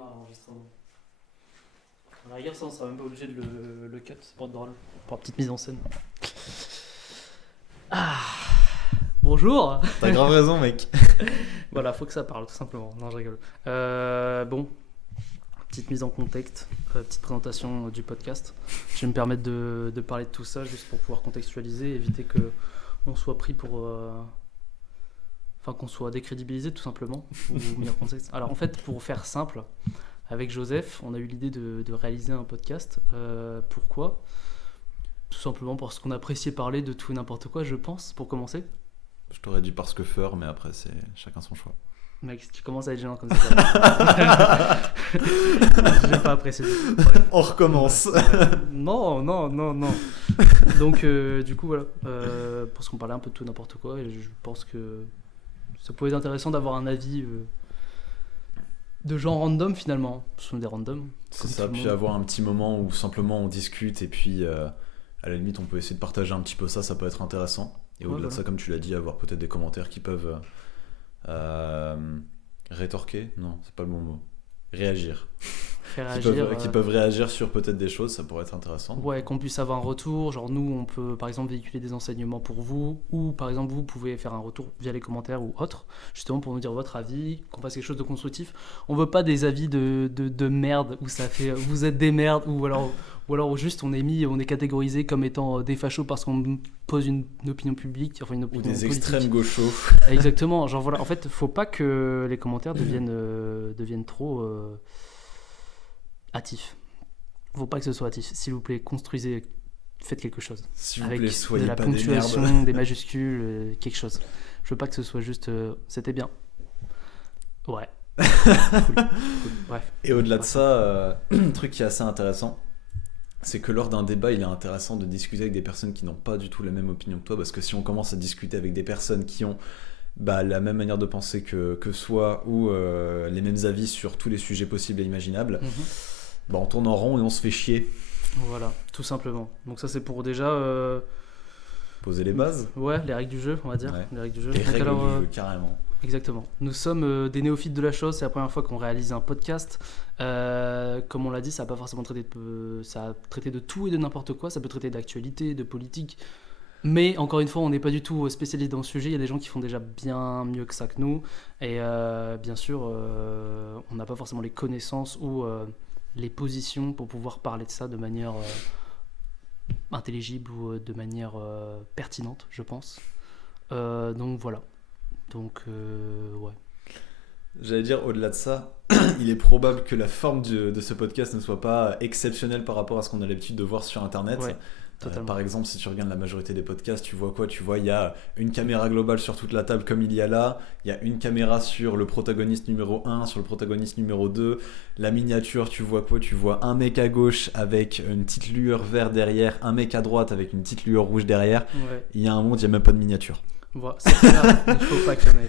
démarre l'enregistrement. À la rigueur, ça, on sera même pas obligé de le cut, c'est pas drôle. Pour la petite mise en scène. Ah, bonjour. T'as grave raison, mec. Voilà, faut que ça parle, tout simplement. Non, je rigole. Bon, petite mise en contexte, petite présentation du podcast. Je vais me permettre de parler de tout ça juste pour pouvoir contextualiser, éviter que on soit pris pour... Enfin, qu'on soit décrédibilisé, tout simplement, ou mis en contexte. Alors, en fait, pour faire simple, avec Joseph, on a eu l'idée de réaliser un podcast. Pourquoi ? Tout simplement parce qu'on appréciait parler de tout et n'importe quoi, je pense, pour commencer. Je t'aurais dit parce que faire, mais après, c'est chacun son choix. Mec, tu commences à être gênant comme ça. J'ai pas apprécié. Bref. On recommence. Non. Donc, du coup, voilà. Parce qu'on parlait un peu de tout et n'importe quoi, et je pense que ça pouvait être intéressant d'avoir un avis de gens random, finalement. Ce sont des randoms. C'est ça, puis avoir un petit moment où simplement on discute, et puis à la limite, on peut essayer de partager un petit peu ça peut être intéressant. Et au-delà de ça, comme tu l'as dit, avoir peut-être des commentaires qui peuvent rétorquer, non, c'est pas le bon mot, réagir. Faire réagir, qui peuvent réagir sur peut-être des choses, ça pourrait être intéressant. Ouais, qu'on puisse avoir un retour, genre nous on peut par exemple véhiculer des enseignements pour vous, ou par exemple vous pouvez faire un retour via les commentaires ou autre, justement pour nous dire votre avis, qu'on fasse quelque chose de constructif. On veut pas des avis de merde où ça fait vous êtes des merdes, ou alors juste on est catégorisé comme étant des fachos parce qu'on pose une opinion publique, enfin une opinion ou des politique. Extrêmes gauchos. Exactement, genre voilà, en fait faut pas que les commentaires deviennent trop hâtifs. Faut pas que ce soit hâtif. S'il vous plaît, construisez, faites quelque chose. S'il vous avec plaît, soyez de la pas ponctuation, des majuscules, quelque chose. Je veux pas que ce soit juste c'était bien. Ouais. Cool. Bref. Et au-delà de ça, un truc qui est assez intéressant, c'est que lors d'un débat, il est intéressant de discuter avec des personnes qui n'ont pas du tout la même opinion que toi, parce que si on commence à discuter avec des personnes qui ont la même manière de penser que soi, ou les mêmes avis sur tous les sujets possibles et imaginables, on tourne en rond et on se fait chier. Voilà, tout simplement. Donc ça c'est pour déjà poser les bases. Ouais, les règles du jeu, on va dire. Ouais. Les règles du jeu. Les règles du jeu, carrément. Exactement. Nous sommes des néophytes de la chose. C'est la première fois qu'on réalise un podcast. Comme on l'a dit, ça n'a pas forcément ça a traité de tout et de n'importe quoi. Ça peut traiter d'actualité, de politique. Mais encore une fois, on n'est pas du tout spécialiste dans le sujet. Il y a des gens qui font déjà bien mieux que ça que nous. Et bien sûr, on n'a pas forcément les connaissances ou les positions pour pouvoir parler de ça de manière intelligible ou de manière pertinente, je pense. Donc voilà. Donc, ouais. J'allais dire, au-delà de ça, il est probable que la forme de ce podcast ne soit pas exceptionnelle par rapport à ce qu'on a l'habitude de voir sur Internet. Ouais, totalement. Par exemple, si tu regardes la majorité des podcasts, tu vois quoi ? Tu vois, il y a une caméra globale sur toute la table comme il y a là, il y a une caméra sur le protagoniste numéro 1, sur le protagoniste numéro 2, la miniature, tu vois quoi ? Tu vois un mec à gauche avec une petite lueur verte derrière, un mec à droite avec une petite lueur rouge derrière. Ouais. Il y a un monde, il n'y a même pas de miniature. Voilà, c'est clair, il faut pas qu'il y en ait, il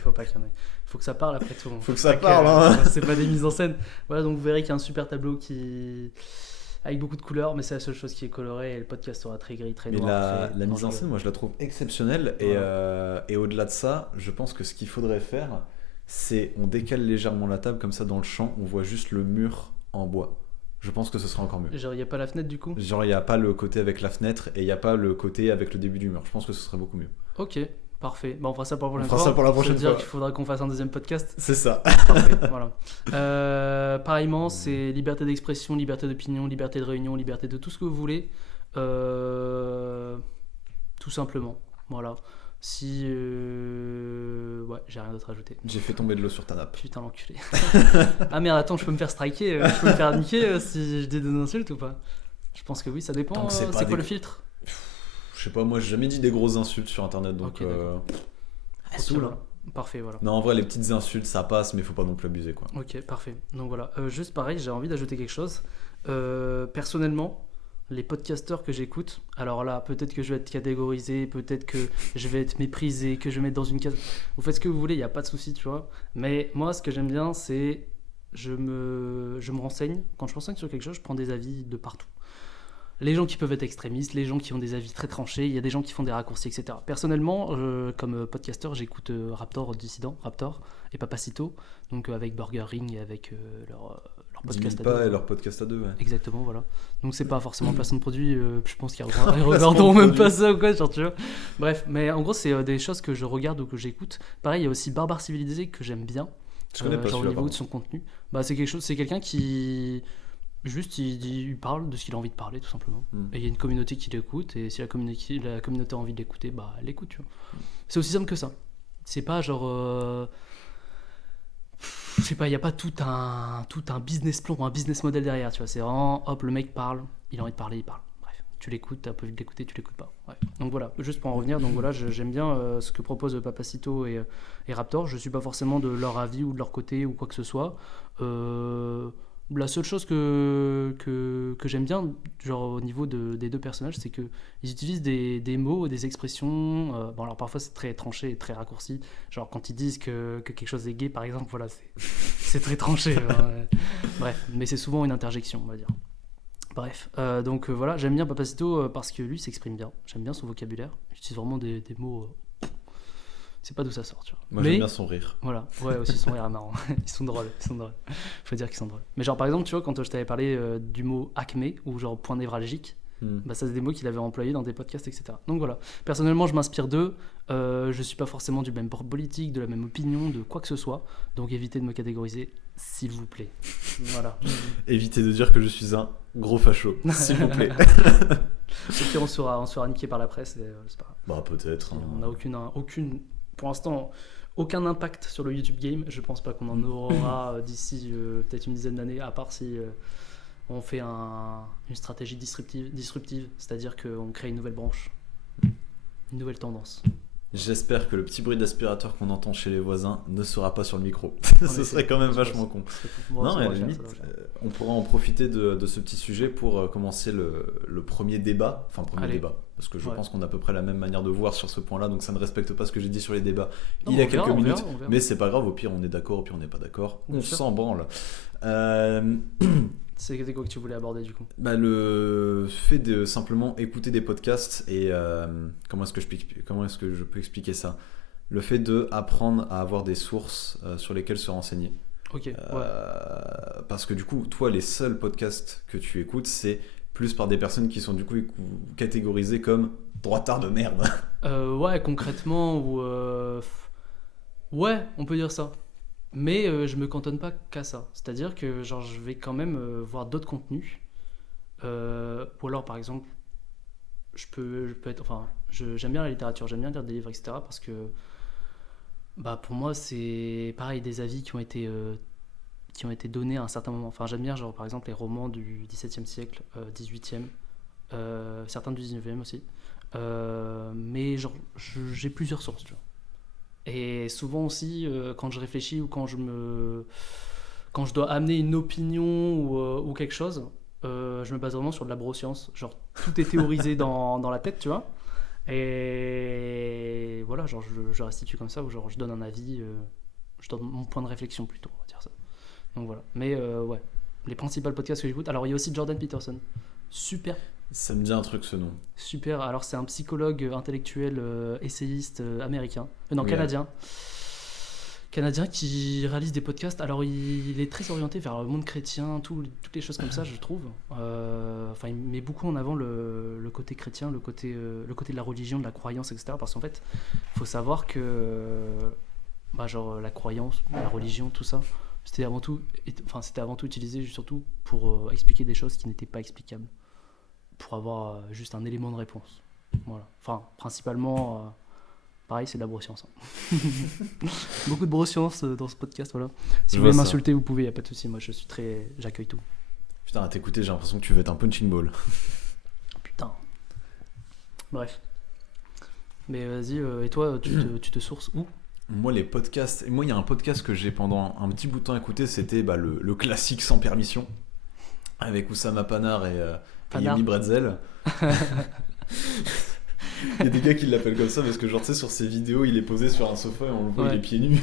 faut que ça parle après tout. Faut que ça parle, hein. C'est pas des mises en scène. Voilà, donc vous verrez qu'il y a un super tableau avec beaucoup de couleurs, mais c'est la seule chose qui est colorée, et le podcast sera très gris, très noir. Mais la mise en scène, moi je la trouve exceptionnelle, et au-delà de ça, je pense que ce qu'il faudrait faire, c'est on décale légèrement la table, comme ça dans le champ, on voit juste le mur en bois. Je pense que ce sera encore mieux. Genre il n'y a pas la fenêtre du coup ? Genre il n'y a pas le côté avec la fenêtre, et il n'y a pas le côté avec le début du mur. Je pense que ce serait beaucoup mieux. Ok. Parfait. On fera ça pour la prochaine fois. On fera ça pour la prochaine fois. fois. Qu'il faudra qu'on fasse un deuxième podcast. C'est ça. Parfait. Voilà. Pareillement, c'est liberté d'expression, liberté d'opinion, liberté de réunion, liberté de tout ce que vous voulez. Tout simplement. Voilà. Si. Ouais, j'ai rien d'autre à ajouter. J'ai fait tomber de l'eau sur ta nappe. Putain, l'enculé. Ah merde, attends, je peux me faire striker. Je peux me faire niquer si je dis des insultes ou pas ? Je pense que oui, ça dépend. C'est quoi le filtre ? Je sais pas, moi j'ai jamais dit des grosses insultes sur internet, donc okay, c'est tout là. Parfait, voilà. Non, en vrai, les petites insultes ça passe, mais faut pas non plus abuser quoi. Ok, parfait. Donc voilà, juste pareil, j'ai envie d'ajouter quelque chose. Personnellement, les podcasteurs que j'écoute, alors là, peut-être que je vais être catégorisé, peut-être que je vais être méprisé, que je vais mettre dans une case. Vous faites ce que vous voulez, il n'y a pas de souci, tu vois. Mais moi, ce que j'aime bien, c'est je me renseigne. Quand je me renseigne sur quelque chose, je prends des avis de partout. Les gens qui peuvent être extrémistes, les gens qui ont des avis très tranchés, il y a des gens qui font des raccourcis, etc. Personnellement, comme podcasteur, j'écoute Raptor Dissident, Raptor et Papacito, donc avec Burger Ring et avec leur podcast à pas deux. leur podcast à deux, ouais. Exactement, voilà. Donc c'est pas forcément placement de produit, je pense qu'ils Placement de regarderont même produit. pas ça ou quoi, genre tu vois. Bref, mais en gros c'est des choses que je regarde ou que j'écoute. Pareil, il y a aussi Barbare Civilisé que j'aime bien, Je connais pas genre au celui-là, niveau par de son contenu. Bah c'est quelqu'un qui juste il parle de ce qu'il a envie de parler tout simplement. contre. Et il y a une communauté qui l'écoute et si la communauté a envie de l'écouter, bah elle l'écoute, tu vois. C'est aussi simple que ça. C'est pas genre je sais pas, il n'y a pas tout un business plan ou un business model derrière, tu vois. C'est vraiment, hop, le mec parle, il a envie de parler, il parle. Bref, tu l'écoutes, t'as pas envie de l'écouter, tu l'écoutes pas. Ouais. Donc voilà, juste pour en revenir, donc voilà, j'aime bien ce que proposent Papacito et Raptor. Je suis pas forcément de leur avis ou de leur côté ou quoi que ce soit. La seule chose que j'aime bien, genre au niveau des deux personnages, c'est qu'ils utilisent des mots, des expressions. Bon, alors parfois c'est très tranché et très raccourci. Genre quand ils disent que quelque chose est gay, par exemple, voilà, c'est très tranché. Bref, mais c'est souvent une interjection, on va dire. Bref, donc voilà, j'aime bien Papacito parce que lui s'exprime bien. J'aime bien son vocabulaire. Il utilise vraiment des mots. C'est pas d'où ça sort, tu vois. Moi, j'aime bien son rire. Voilà, ouais, aussi son rire est marrant. Ils sont drôles. Faut dire qu'ils sont drôles. Mais genre, par exemple, tu vois, quand je t'avais parlé du mot acmé ou genre point névralgique, bah, ça c'est des mots qu'il avait employés dans des podcasts, etc. Donc voilà. Personnellement, je m'inspire d'eux. Je suis pas forcément du même bord politique, de la même opinion, de quoi que ce soit. Donc évitez de me catégoriser, s'il vous plaît. Voilà. Évitez de dire que je suis un gros facho, s'il vous plaît. Et puis on se fera niquer par la presse et c'est pas grave. Bah, peut-être. On n'a aucune, pour l'instant, aucun impact sur le YouTube game. Je pense pas qu'on en aura d'ici peut-être une dizaine d'années, à part si on fait une stratégie disruptive, c'est-à-dire qu'on crée une nouvelle branche, une nouvelle tendance. J'espère que le petit bruit d'aspirateur qu'on entend chez les voisins ne sera pas sur le micro. Ce serait quand même vachement con. Non, à la limite, on pourra en profiter de ce petit sujet pour commencer le premier débat. Enfin, Allez. débat. Parce que je Ouais. pense qu'on a à peu près la même manière de voir sur ce point-là. Donc ça ne respecte pas ce que j'ai dit sur les débats Non, il y a on verra, quelques on minutes. verra, on verra. Mais c'est pas grave, au pire on est d'accord, au pire on n'est pas d'accord. Bien On sûr. s'en branle. C'était quoi que tu voulais aborder du coup? Bah, le fait de simplement écouter des podcasts et comment est-ce que je peux expliquer ça? Le fait de apprendre à avoir des sources sur lesquelles se renseigner. Ok, ouais. Parce que du coup, toi, les seuls podcasts que tu écoutes, c'est plus par des personnes qui sont du coup catégorisées comme droitards de merde. Ouais, concrètement, ouais, on peut dire ça. Mais je me cantonne pas qu'à ça. C'est-à-dire que genre, je vais quand même voir d'autres contenus. Ou alors, par exemple, je peux être. Enfin, j'aime bien la littérature, j'aime bien lire des livres, etc. Parce que bah, pour moi, c'est pareil, des avis qui ont été donnés à un certain moment. Enfin, j'aime bien, genre, par exemple, les romans du XVIIe siècle, XVIIIe, certains du XIXe aussi. Mais genre, j'ai plusieurs sources, tu vois. Et souvent aussi, quand je réfléchis ou quand je dois amener une opinion ou quelque chose, je me base vraiment sur de la broscience. Genre, tout est théorisé dans la tête, tu vois. Et voilà, genre, je restitue comme ça, ou genre, je donne un avis, je donne mon point de réflexion plutôt, on va dire ça. Donc voilà. Mais ouais, les principaux podcasts que j'écoute. Alors, il y a aussi Jordan Peterson. Super. Ça me dit un truc ce nom. Super, alors c'est un psychologue intellectuel, essayiste américain, non, Oui, canadien qui réalise des podcasts. Alors il est très orienté vers le monde chrétien, toutes les choses comme ça, je trouve. Enfin, il met beaucoup en avant le côté chrétien, le côté de la religion, de la croyance, etc. Parce qu'en fait, il faut savoir que bah, genre, la croyance, la religion, tout ça, c'était avant tout utilisé surtout pour expliquer des choses qui n'étaient pas explicables, pour avoir juste un élément de réponse. Voilà. Enfin, principalement, pareil, c'est de la broscience. Hein. Beaucoup de broscience dans ce podcast, voilà. Si Je vous voulez vois ça. m'insulter, vous pouvez, y a pas de souci. Moi, j'accueille tout. Putain, à t'écouter, j'ai l'impression que tu veux être un punching ball. Putain. Bref. Mais vas-y, et toi, tu te sources où? Moi, les podcasts. Moi, il y a un podcast que j'ai pendant un petit bout de temps écouté, c'était le classique Sans Permission, avec Oussama Panard et Panard. Yemi Bretzel. Il y a des gars qui l'appellent comme ça parce que, genre, tu sais, sur ses vidéos, il est posé sur un sofa et on le voit, Ouais. il est pieds nus.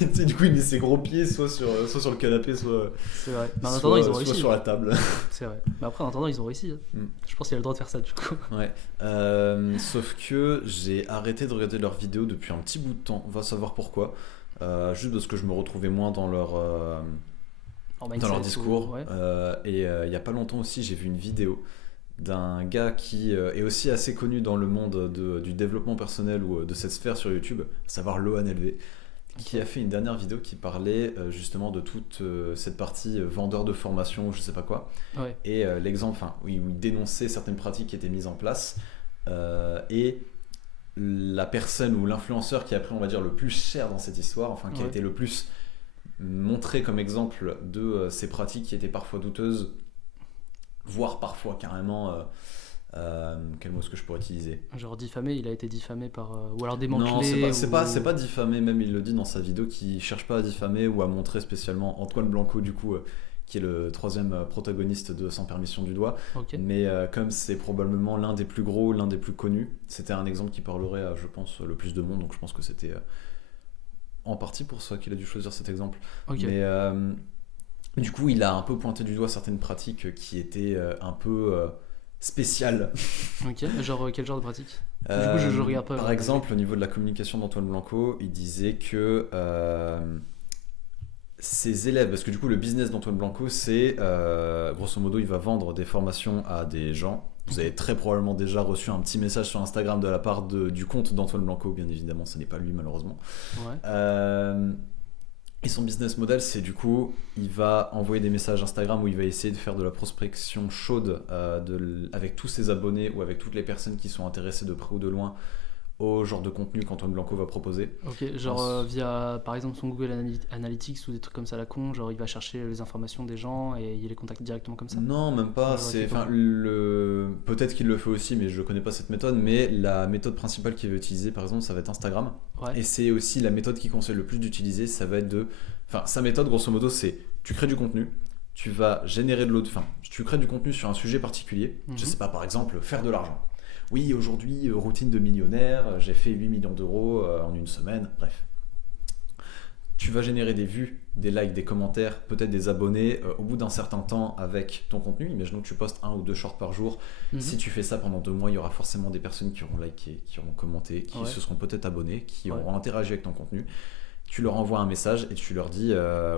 Et tu sais, du coup, il met ses gros pieds soit sur le canapé, soit, C'est vrai. Mais en attendant, ils ont soit réussi. sur la table. C'est vrai. Mais après, en attendant, ils ont réussi. Hein. Mm. Je pense qu'il a le droit de faire ça, du coup. Ouais. Sauf que j'ai arrêté de regarder leurs vidéos depuis un petit bout de temps. On va savoir pourquoi. Juste parce que je me retrouvais moins mindset dans leur discours. ouais. Et il n'y a pas longtemps aussi, j'ai vu une vidéo d'un gars qui est aussi assez connu dans le monde du développement personnel ou de cette sphère sur YouTube, à savoir Lohan LV, qui a fait une dernière vidéo qui parlait justement de toute cette partie vendeur de formation ou je sais pas quoi. Ouais. Et l'exemple, où il dénonçait certaines pratiques qui étaient mises en place. Et la personne ou l'influenceur qui a pris, on va dire, le plus cher dans cette histoire, enfin qui a été le plus montré comme exemple de ces pratiques qui étaient parfois douteuses, voire parfois carrément quel mot est-ce que je pourrais utiliser, genre diffamé, il a été diffamé par ou alors démantelé. Non, c'est pas diffamé, même il le dit dans sa vidéo qu'il cherche pas à diffamer ou à montrer spécialement Antoine Blanco du coup qui est le troisième protagoniste de Sans permission du doigt. Okay. Mais comme c'est probablement l'un des plus gros, l'un des plus connus, c'était un exemple qui parlerait à, je pense, le plus de monde, donc je pense que c'était en partie pour ça qu'il a dû choisir cet exemple. Okay. Mais du coup, il a un peu pointé du doigt certaines pratiques qui étaient un peu spéciales. Ok, genre quel genre de pratique? Du coup, je regarde pas. Par exemple, au niveau de la communication d'Antoine Blanco, il disait que ses élèves, parce que du coup le business d'Antoine Blanco c'est grosso modo il va vendre des formations à des gens. Vous avez très probablement déjà reçu un petit message sur Instagram de la part du compte d'Antoine Blanco, bien évidemment ce n'est pas lui malheureusement. Ouais. Et son business model c'est du coup il va envoyer des messages Instagram où il va essayer de faire de la prospection chaude avec tous ses abonnés ou avec toutes les personnes qui sont intéressées de près ou de loin au genre de contenu qu'Antoine Blanco va proposer. Ok, genre via par exemple son Google Analytics ou des trucs comme ça à la con, genre il va chercher les informations des gens et il les contacte directement comme ça? Non, même pas. Peut-être qu'il le fait aussi, mais je connais pas cette méthode. Mais la méthode principale qu'il va utiliser, par exemple, ça va être Instagram. Ouais. Et c'est aussi la méthode qu'il conseille le plus d'utiliser. Ça va être sa méthode, grosso modo, c'est tu crées du contenu, tu vas générer tu crées du contenu sur un sujet particulier. Je sais pas, par exemple, faire de l'argent. Oui, aujourd'hui, routine de millionnaire, j'ai fait 8 millions d'euros en une semaine, bref. Tu vas générer des vues, des likes, des commentaires, peut-être des abonnés au bout d'un certain temps avec ton contenu. Imaginons que tu postes 1 ou 2 shorts par jour. Si tu fais ça pendant 2 mois, il y aura forcément des personnes qui auront liké, qui auront commenté, qui se seront peut-être abonnés, qui auront interagi avec ton contenu. Tu leur envoies un message et tu leur dis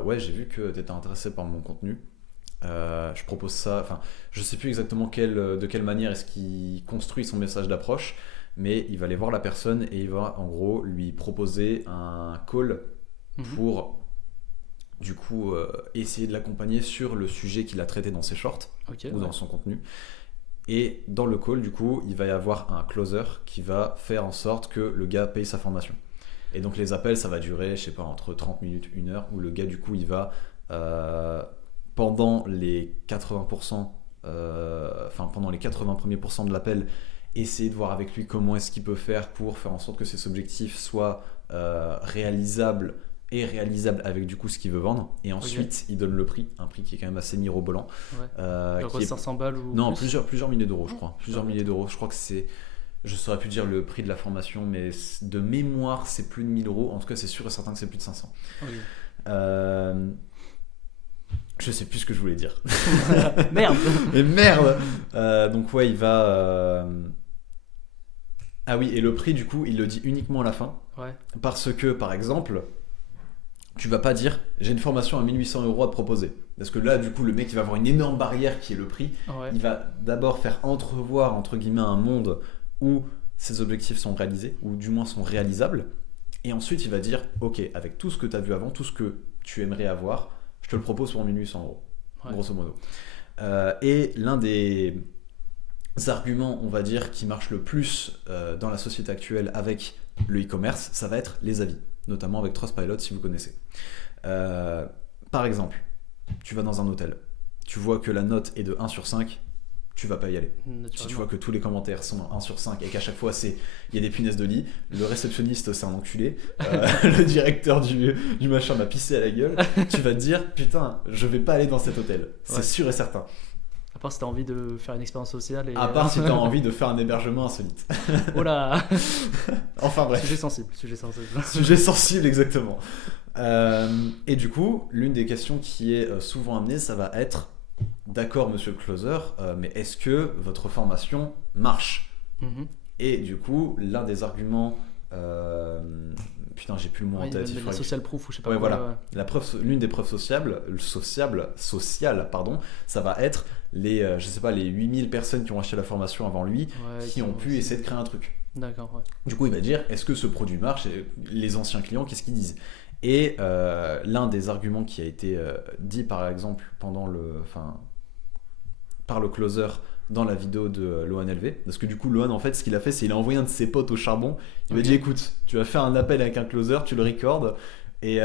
ouais, j'ai vu que tu étais intéressé par mon contenu. Je propose ça, je sais plus exactement de quelle manière est-ce qu'il construit son message d'approche, mais il va aller voir la personne et il va en gros lui proposer un call pour du coup essayer de l'accompagner sur le sujet qu'il a traité dans ses shorts ou dans son contenu. Et dans le call du coup il va y avoir un closer qui va faire en sorte que le gars paye sa formation. Et donc les appels ça va durer je sais pas entre 30 minutes, 1 heure, où le gars du coup il va pendant les 80%, pendant les 80 premiers pourcents de l'appel, essayer de voir avec lui comment est-ce qu'il peut faire pour faire en sorte que ses objectifs soient réalisables et réalisables avec du coup ce qu'il veut vendre. Et ensuite, il donne le prix, un prix qui est quand même assez mirobolant. Genre 500 balles ou non, plusieurs milliers d'euros, je crois. Milliers d'euros. Je crois que c'est... Je saurais plus dire le prix de la formation, mais de mémoire, c'est plus de 1000 euros. En tout cas, c'est sûr et certain que c'est plus de 500. Je sais plus ce que je voulais dire. Merde. Mais merde. Donc ouais, il va... Ah oui, et le prix du coup, il le dit uniquement à la fin. Parce que, par exemple, tu vas pas dire j'ai une formation à 1800 euros à te proposer. Parce que là, du coup, le mec, il va avoir une énorme barrière qui est le prix. Il va d'abord faire entrevoir, entre guillemets, un monde où ses objectifs sont réalisés, ou du moins sont réalisables. Et ensuite, il va dire ok, avec tout ce que tu as vu avant, tout ce que tu aimerais avoir, je te le propose pour 1800 euros, grosso modo. Et l'un des arguments, on va dire, qui marche le plus dans la société actuelle avec le e-commerce, ça va être les avis, notamment avec Trustpilot si vous connaissez. Par exemple, tu vas dans un hôtel, tu vois que la note est de 1 sur 5, tu vas pas y aller. Si tu vois que tous les commentaires sont 1 sur 5 et qu'à chaque fois il y a des punaises de lit, le réceptionniste c'est un enculé, le directeur du machin m'a pissé à la gueule, tu vas te dire putain, je vais pas aller dans cet hôtel, c'est sûr et certain. À part si t'as envie de faire une expérience sociale. À part si t'as envie de faire un hébergement insolite. Oh là. Enfin bref. Sujet sensible. Sujet sensible, exactement. Et du coup, l'une des questions qui est souvent amenée, ça va être d'accord monsieur le closer, mais est-ce que votre formation marche ? Et du coup, l'un des arguments putain, j'ai plus le mot en Oui, tête. la social proof ou je sais pas Ouais, quoi. voilà. L'une des preuves sociales, pardon, ça va être les, je sais pas, les 8000 personnes qui ont acheté la formation avant lui, Ouais, qui ont pu aussi. essayer de créer un truc. D'accord, ouais. Du coup, il va dire, est-ce que ce produit marche? Et les anciens clients, qu'est-ce qu'ils disent? Et l'un des arguments qui a été dit, par exemple, par le closer dans la vidéo de Lohan LV, parce que du coup, Lohan, en fait, ce qu'il a fait, c'est qu'il a envoyé un de ses potes au charbon. Il lui a dit, écoute, tu vas faire un appel avec un closer, tu le recordes, et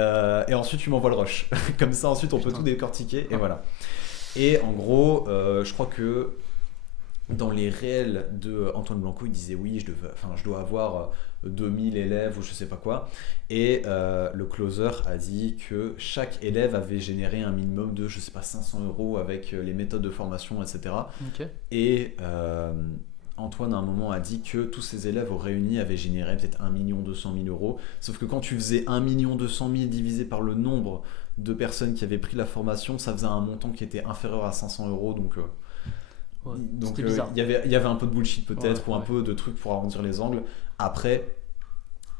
ensuite tu m'envoies le rush. Comme ça, ensuite, on peut tout décortiquer, et voilà. Et en gros, je crois que dans les réels de Antoine Blanco, il disait oui, je dois avoir 2000 élèves ou je sais pas quoi. Et le closer a dit que chaque élève avait généré un minimum de, je sais pas, 500 € avec les méthodes de formation, etc. Ok. Et Antoine, à un moment, a dit que tous ces élèves réunis avaient généré peut-être 1 200 000 €. Sauf que quand tu faisais 1 200 000 divisé par le nombre de personnes qui avaient pris la formation, ça faisait un montant qui était inférieur à 500 €. Donc, Ouais, il y avait un peu de bullshit peut-être, ou un peu de trucs pour arrondir les angles. Après,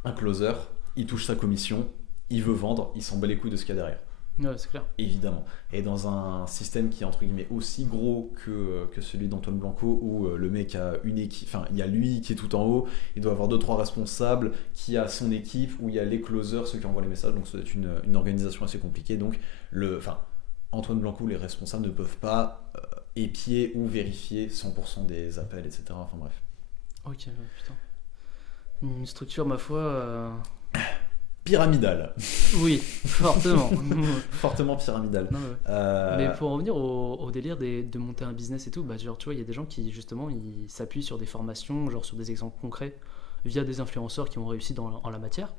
un closer, il touche sa commission, il veut vendre, il s'en bat les couilles de ce qu'il y a derrière. Ouais, c'est clair. Évidemment. Et dans un système qui est entre guillemets aussi gros que celui d'Antoine Blanco, où le mec a une équipe, enfin il y a lui qui est tout en haut, il doit avoir 2-3 responsables, qui a son équipe, où il y a les closers, ceux qui envoient les messages, donc c'est une organisation assez compliquée. Donc Antoine Blanco, les responsables ne peuvent pas épier ou vérifier 100% des appels, etc. Enfin bref. Ok, putain. Une structure, ma foi. Pyramidale. Oui, fortement. Fortement pyramidale. Non, mais pour en revenir au délire de monter un business et tout, bah, genre, tu vois, il y a des gens qui, justement, ils s'appuient sur des formations, genre sur des exemples concrets, via des influenceurs qui ont réussi en la matière.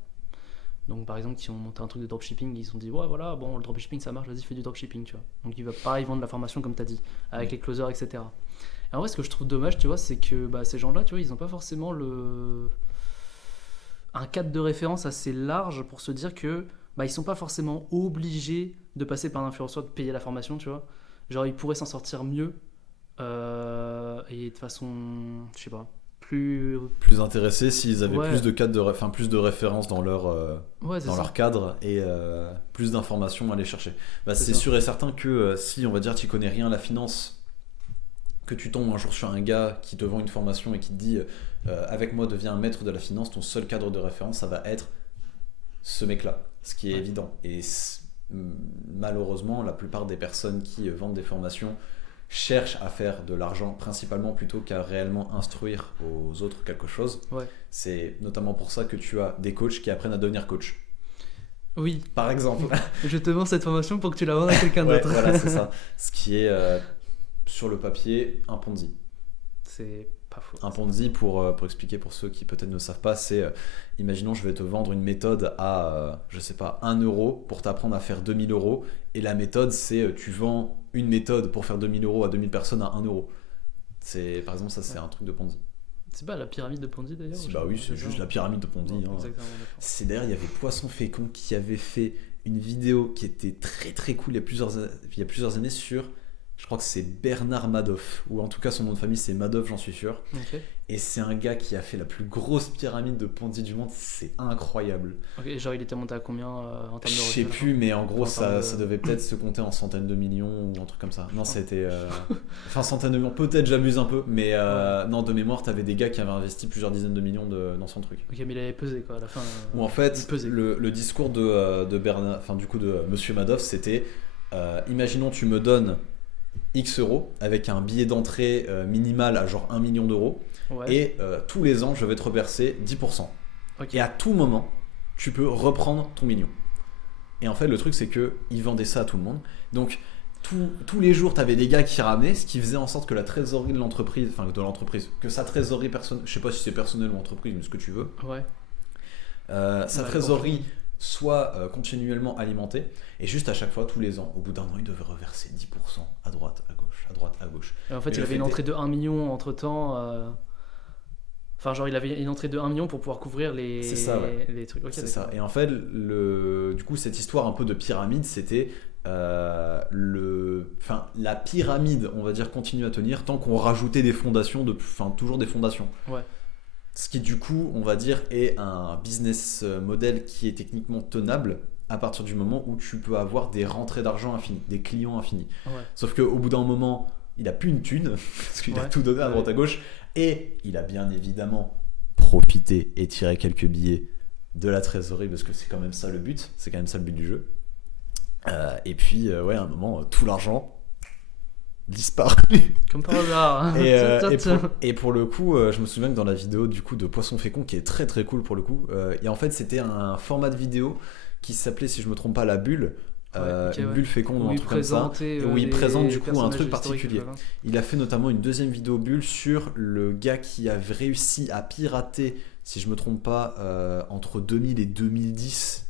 Donc, par exemple, qui ont monté un truc de dropshipping, ils se sont dit, ouais, voilà, bon, le dropshipping ça marche, vas-y, fais du dropshipping, tu vois. Donc, il va pareil vendre la formation, comme tu as dit, avec les closers, etc. Et en vrai, ce que je trouve dommage, tu vois, c'est que ces gens-là, tu vois, ils n'ont pas forcément un cadre de référence assez large pour se dire que ils sont pas forcément obligés de passer par un influenceur, de payer la formation, tu vois. Genre, ils pourraient s'en sortir mieux et de façon, je sais pas, plus intéressés s'ils avaient plus de références dans leur cadre et plus d'informations à aller chercher. C'est sûr et certain que si on va dire tu connais rien à la finance, que tu tombes un jour sur un gars qui te vend une formation et qui te dit avec moi deviens un maître de la finance, ton seul cadre de référence ça va être ce mec là, ce qui est évident. Et malheureusement la plupart des personnes qui vendent des formations cherchent à faire de l'argent principalement plutôt qu'à réellement instruire aux autres quelque chose. C'est notamment pour ça que tu as des coachs qui apprennent à devenir coach. Oui, par exemple. Je te vends cette formation pour que tu la vendes à quelqu'un d'autre. Voilà, c'est ça. Ce qui est sur le papier un Ponzi. C'est pas faux. Un Ponzi, pour expliquer pour ceux qui peut-être ne savent pas, c'est imaginons je vais te vendre une méthode à je sais pas 1 € pour t'apprendre à faire 2000 €, et la méthode c'est tu vends une méthode pour faire 2000 € à 2000 personnes à 1 €. C'est, par exemple, ça c'est un truc de Ponzi. C'est pas la pyramide de Ponzi d'ailleurs? Oui, c'est juste la pyramide de Ponzi. C'est d'ailleurs, il y avait Poisson Fécond qui avait fait une vidéo qui était très très cool il y a plusieurs années sur, je crois que c'est Bernard Madoff, ou en tout cas son nom de famille c'est Madoff, j'en suis sûr. Et c'est un gars qui a fait la plus grosse pyramide de Ponzi du monde, c'est incroyable. Genre il était monté à combien en termes de revenus? Je sais plus, mais en gros ça devait peut-être se compter en centaines de millions ou un truc comme ça. Non, c'était enfin centaines de millions, peut-être j'abuse un peu, mais non, de mémoire t'avais des gars qui avaient investi plusieurs dizaines de millions dans son truc. Ok, mais il avait pesé quoi à la fin. Ou en fait le discours de Bernard, enfin du coup de Monsieur Madoff, c'était imaginons tu me donnes X € avec un billet d'entrée minimal à genre 1 million d'euros, et tous les ans je vais te reverser 10%. Et à tout moment tu peux reprendre ton million. Et en fait le truc c'est que ils vendaient ça à tout le monde, donc tous les jours t'avais des gars qui ramenaient, ce qui faisait en sorte que la trésorerie de l'entreprise, que sa trésorerie personnelle, je sais pas si c'est personnel ou entreprise, mais ce que tu veux, sa trésorerie soit continuellement alimenté, et juste à chaque fois, tous les ans, au bout d'un an, il devait reverser 10% à droite, à gauche, à droite, à gauche. Et en fait, il avait une entrée de 1 million entre temps. Enfin, genre, il avait une entrée de 1 million pour pouvoir couvrir les trucs. C'est ça. Et en fait, du coup, cette histoire un peu de pyramide, c'était la pyramide, on va dire, continue à tenir tant qu'on rajoutait des fondations, toujours des fondations. Ce qui du coup, on va dire, est un business model qui est techniquement tenable à partir du moment où tu peux avoir des rentrées d'argent infinies, des clients infinis. Ouais. Sauf qu'au bout d'un moment, il a plus une thune, parce qu'il a Ouais. tout donné à droite à gauche, et il a bien évidemment profité et tiré quelques billets de la trésorerie, parce que c'est quand même ça le but, c'est quand même ça le but du jeu. Et puis, ouais, à un moment, tout l'argent disparu. Comme par hasard. Et pour le coup, je me souviens que dans la vidéo du coup de Poisson Fécond, qui est très très cool pour le coup, et en fait c'était un format de vidéo qui s'appelait, si je me trompe pas, La Bulle, une bulle féconde ou un truc comme ça, où il présente du coup un truc particulier. Il a fait notamment une deuxième vidéo bulle sur le gars qui a réussi à pirater, si je me trompe pas, entre 2000 et 2010.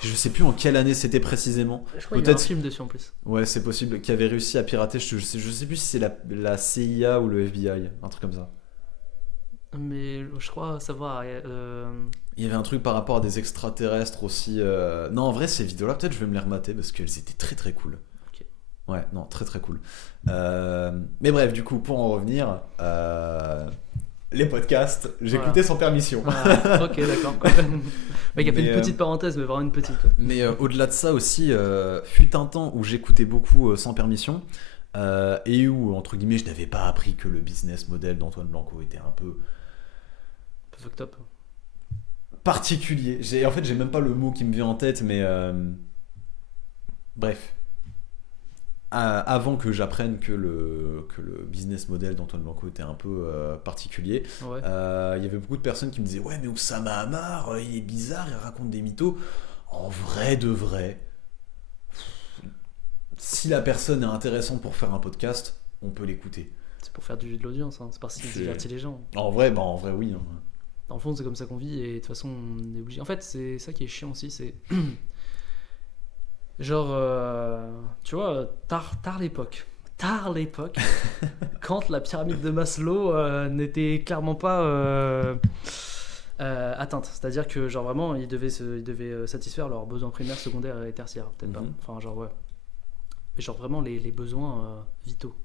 Je sais plus en quelle année c'était précisément. Je crois qu'il y a un film dessus en plus. Ouais, c'est possible, qui avait réussi à pirater. Je sais plus si c'est la CIA ou le FBI, un truc comme ça. Mais je crois savoir. Il y avait un truc par rapport à des extraterrestres aussi. Non, en vrai, ces vidéos-là, peut-être je vais me les remater parce qu'elles étaient très très cool. Ok. Ouais, non, très très cool. Mais bref, du coup, pour en revenir, les podcasts, j'écoutais sans permission. Ah, ok, d'accord. Le mec a fait une petite parenthèse, mais vraiment une petite. Quoi. Mais au-delà de ça aussi, fut un temps où j'écoutais beaucoup sans permission. Et où, entre guillemets, je n'avais pas appris que le business model d'Antoine Blanco était un peu fucked up. Particulier. En fait, j'ai même pas le mot qui me vient en tête, mais bref. Avant que j'apprenne que le business model d'Antoine Blanco était un peu particulier, Ouais. Il y avait beaucoup de personnes qui me disaient ouais, mais Oussama Hamar, il est bizarre, il raconte des mythos. En vrai de vrai, si la personne est intéressante pour faire un podcast, on peut l'écouter. C'est pour faire de l'audience, hein. C'est parce qu'il divertit les gens. En vrai, oui. Hein. Dans le fond, c'est comme ça qu'on vit et de toute façon, on est obligé. En fait, c'est ça qui est chiant aussi, c'est. Genre, tu vois, tard l'époque, quand la pyramide de Maslow n'était clairement pas atteinte. C'est-à-dire que, genre, vraiment, ils devaient satisfaire leurs besoins primaires, secondaires et tertiaires. Peut-être pas. Enfin, genre, ouais. Mais genre, vraiment, les besoins vitaux.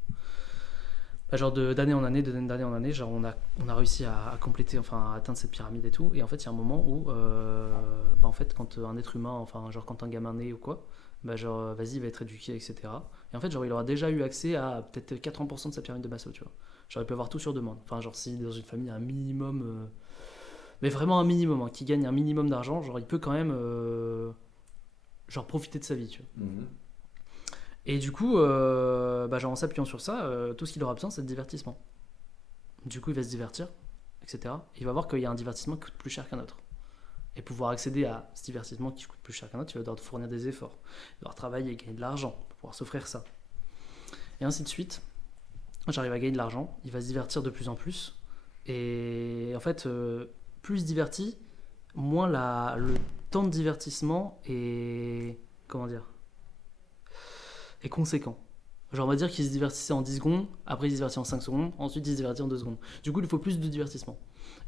Genre d'année en année, genre on a réussi à compléter, enfin à atteindre cette pyramide et tout. Et en fait, il y a un moment où, en fait, quand un être humain, enfin genre quand un gamin naît ou quoi, genre vas-y, il va être éduqué, etc. Et en fait, genre il aura déjà eu accès à peut-être 80% de sa pyramide de Maslow, tu vois. Genre il peut avoir tout sur demande. Enfin genre si dans une famille il y a un minimum, mais vraiment un minimum, hein, qui gagne un minimum d'argent, genre il peut quand même, genre profiter de sa vie, tu vois. Et du coup, genre en s'appuyant sur ça, tout ce qu'il aura besoin, c'est de divertissement. Du coup, il va se divertir, etc. Et il va voir qu'il y a un divertissement qui coûte plus cher qu'un autre. Et pouvoir accéder à ce divertissement qui coûte plus cher qu'un autre, il va devoir fournir des efforts. Il va devoir travailler, gagner de l'argent pour pouvoir s'offrir ça. Et ainsi de suite. J'arrive à gagner de l'argent, il va se divertir de plus en plus. Et en fait, plus il se divertit, moins le temps de divertissement est... Comment dire ? Est conséquent. Genre on va dire qu'il se divertissait en 10 secondes, après il se divertit en 5 secondes, ensuite il se divertit en 2 secondes. Du coup il faut plus de divertissement.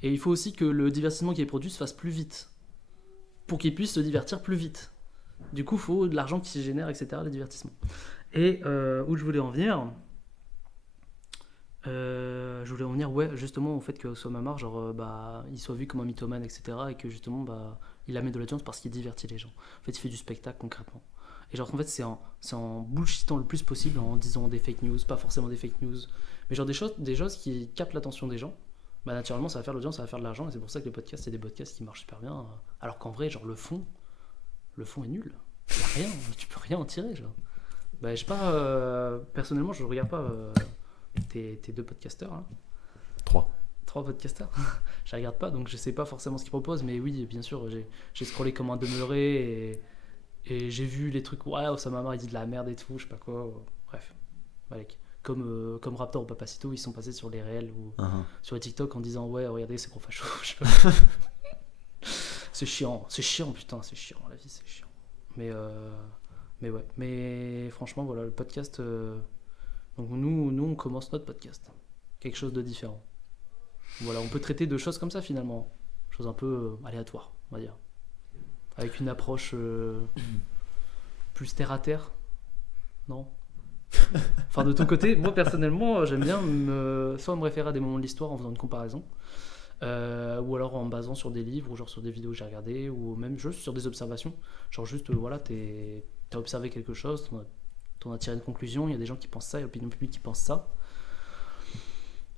Et il faut aussi que le divertissement qui est produit se fasse plus vite, pour qu'il puisse se divertir plus vite. Du coup il faut de l'argent qui se génère, etc. le divertissement. Et où je voulais en venir, ouais, justement au fait que Oussama Hamar, genre, il soit vu comme un mythomane, etc. Et que justement il amène de l'audience parce qu'il divertit les gens. En fait il fait du spectacle concrètement. Et genre en fait c'est en bullshitant le plus possible, en disant des fake news, pas forcément des fake news, mais genre des choses qui captent l'attention des gens, naturellement ça va faire l'audience, ça va faire de l'argent, et c'est pour ça que les podcasts, c'est des podcasts qui marchent super bien, alors qu'en vrai genre le fond est nul, y a rien, tu peux rien en tirer, genre. Je sais pas, personnellement je regarde pas tes deux podcasteurs là. Trois podcasteurs. Je les regarde pas, donc je sais pas forcément ce qu'ils proposent, mais oui bien sûr j'ai scrollé comme un demeuré et j'ai vu les trucs, ouais, Oussama Hamar il dit de la merde et tout, je sais pas quoi. Bref, Malek. Comme Raptor ou Papacito, ils sont passés sur les réels ou sur les TikTok en disant ouais, regardez, c'est gros facho. Je sais pas. c'est chiant, putain, c'est chiant, la vie, c'est chiant. Mais ouais, mais franchement, voilà, le podcast. Donc nous, on commence notre podcast. Quelque chose de différent. Voilà, on peut traiter de choses comme ça finalement. Choses un peu aléatoires, on va dire. Avec une approche plus terre à terre, non ? Enfin, de ton côté, moi personnellement, j'aime bien soit me référer à des moments de l'histoire en faisant une comparaison, ou alors en me basant sur des livres, ou genre sur des vidéos que j'ai regardées, ou même juste sur des observations. Genre juste, voilà, t'as observé quelque chose, t'en as tiré une conclusion, il y a des gens qui pensent ça, il y a l'opinion publique qui pense ça.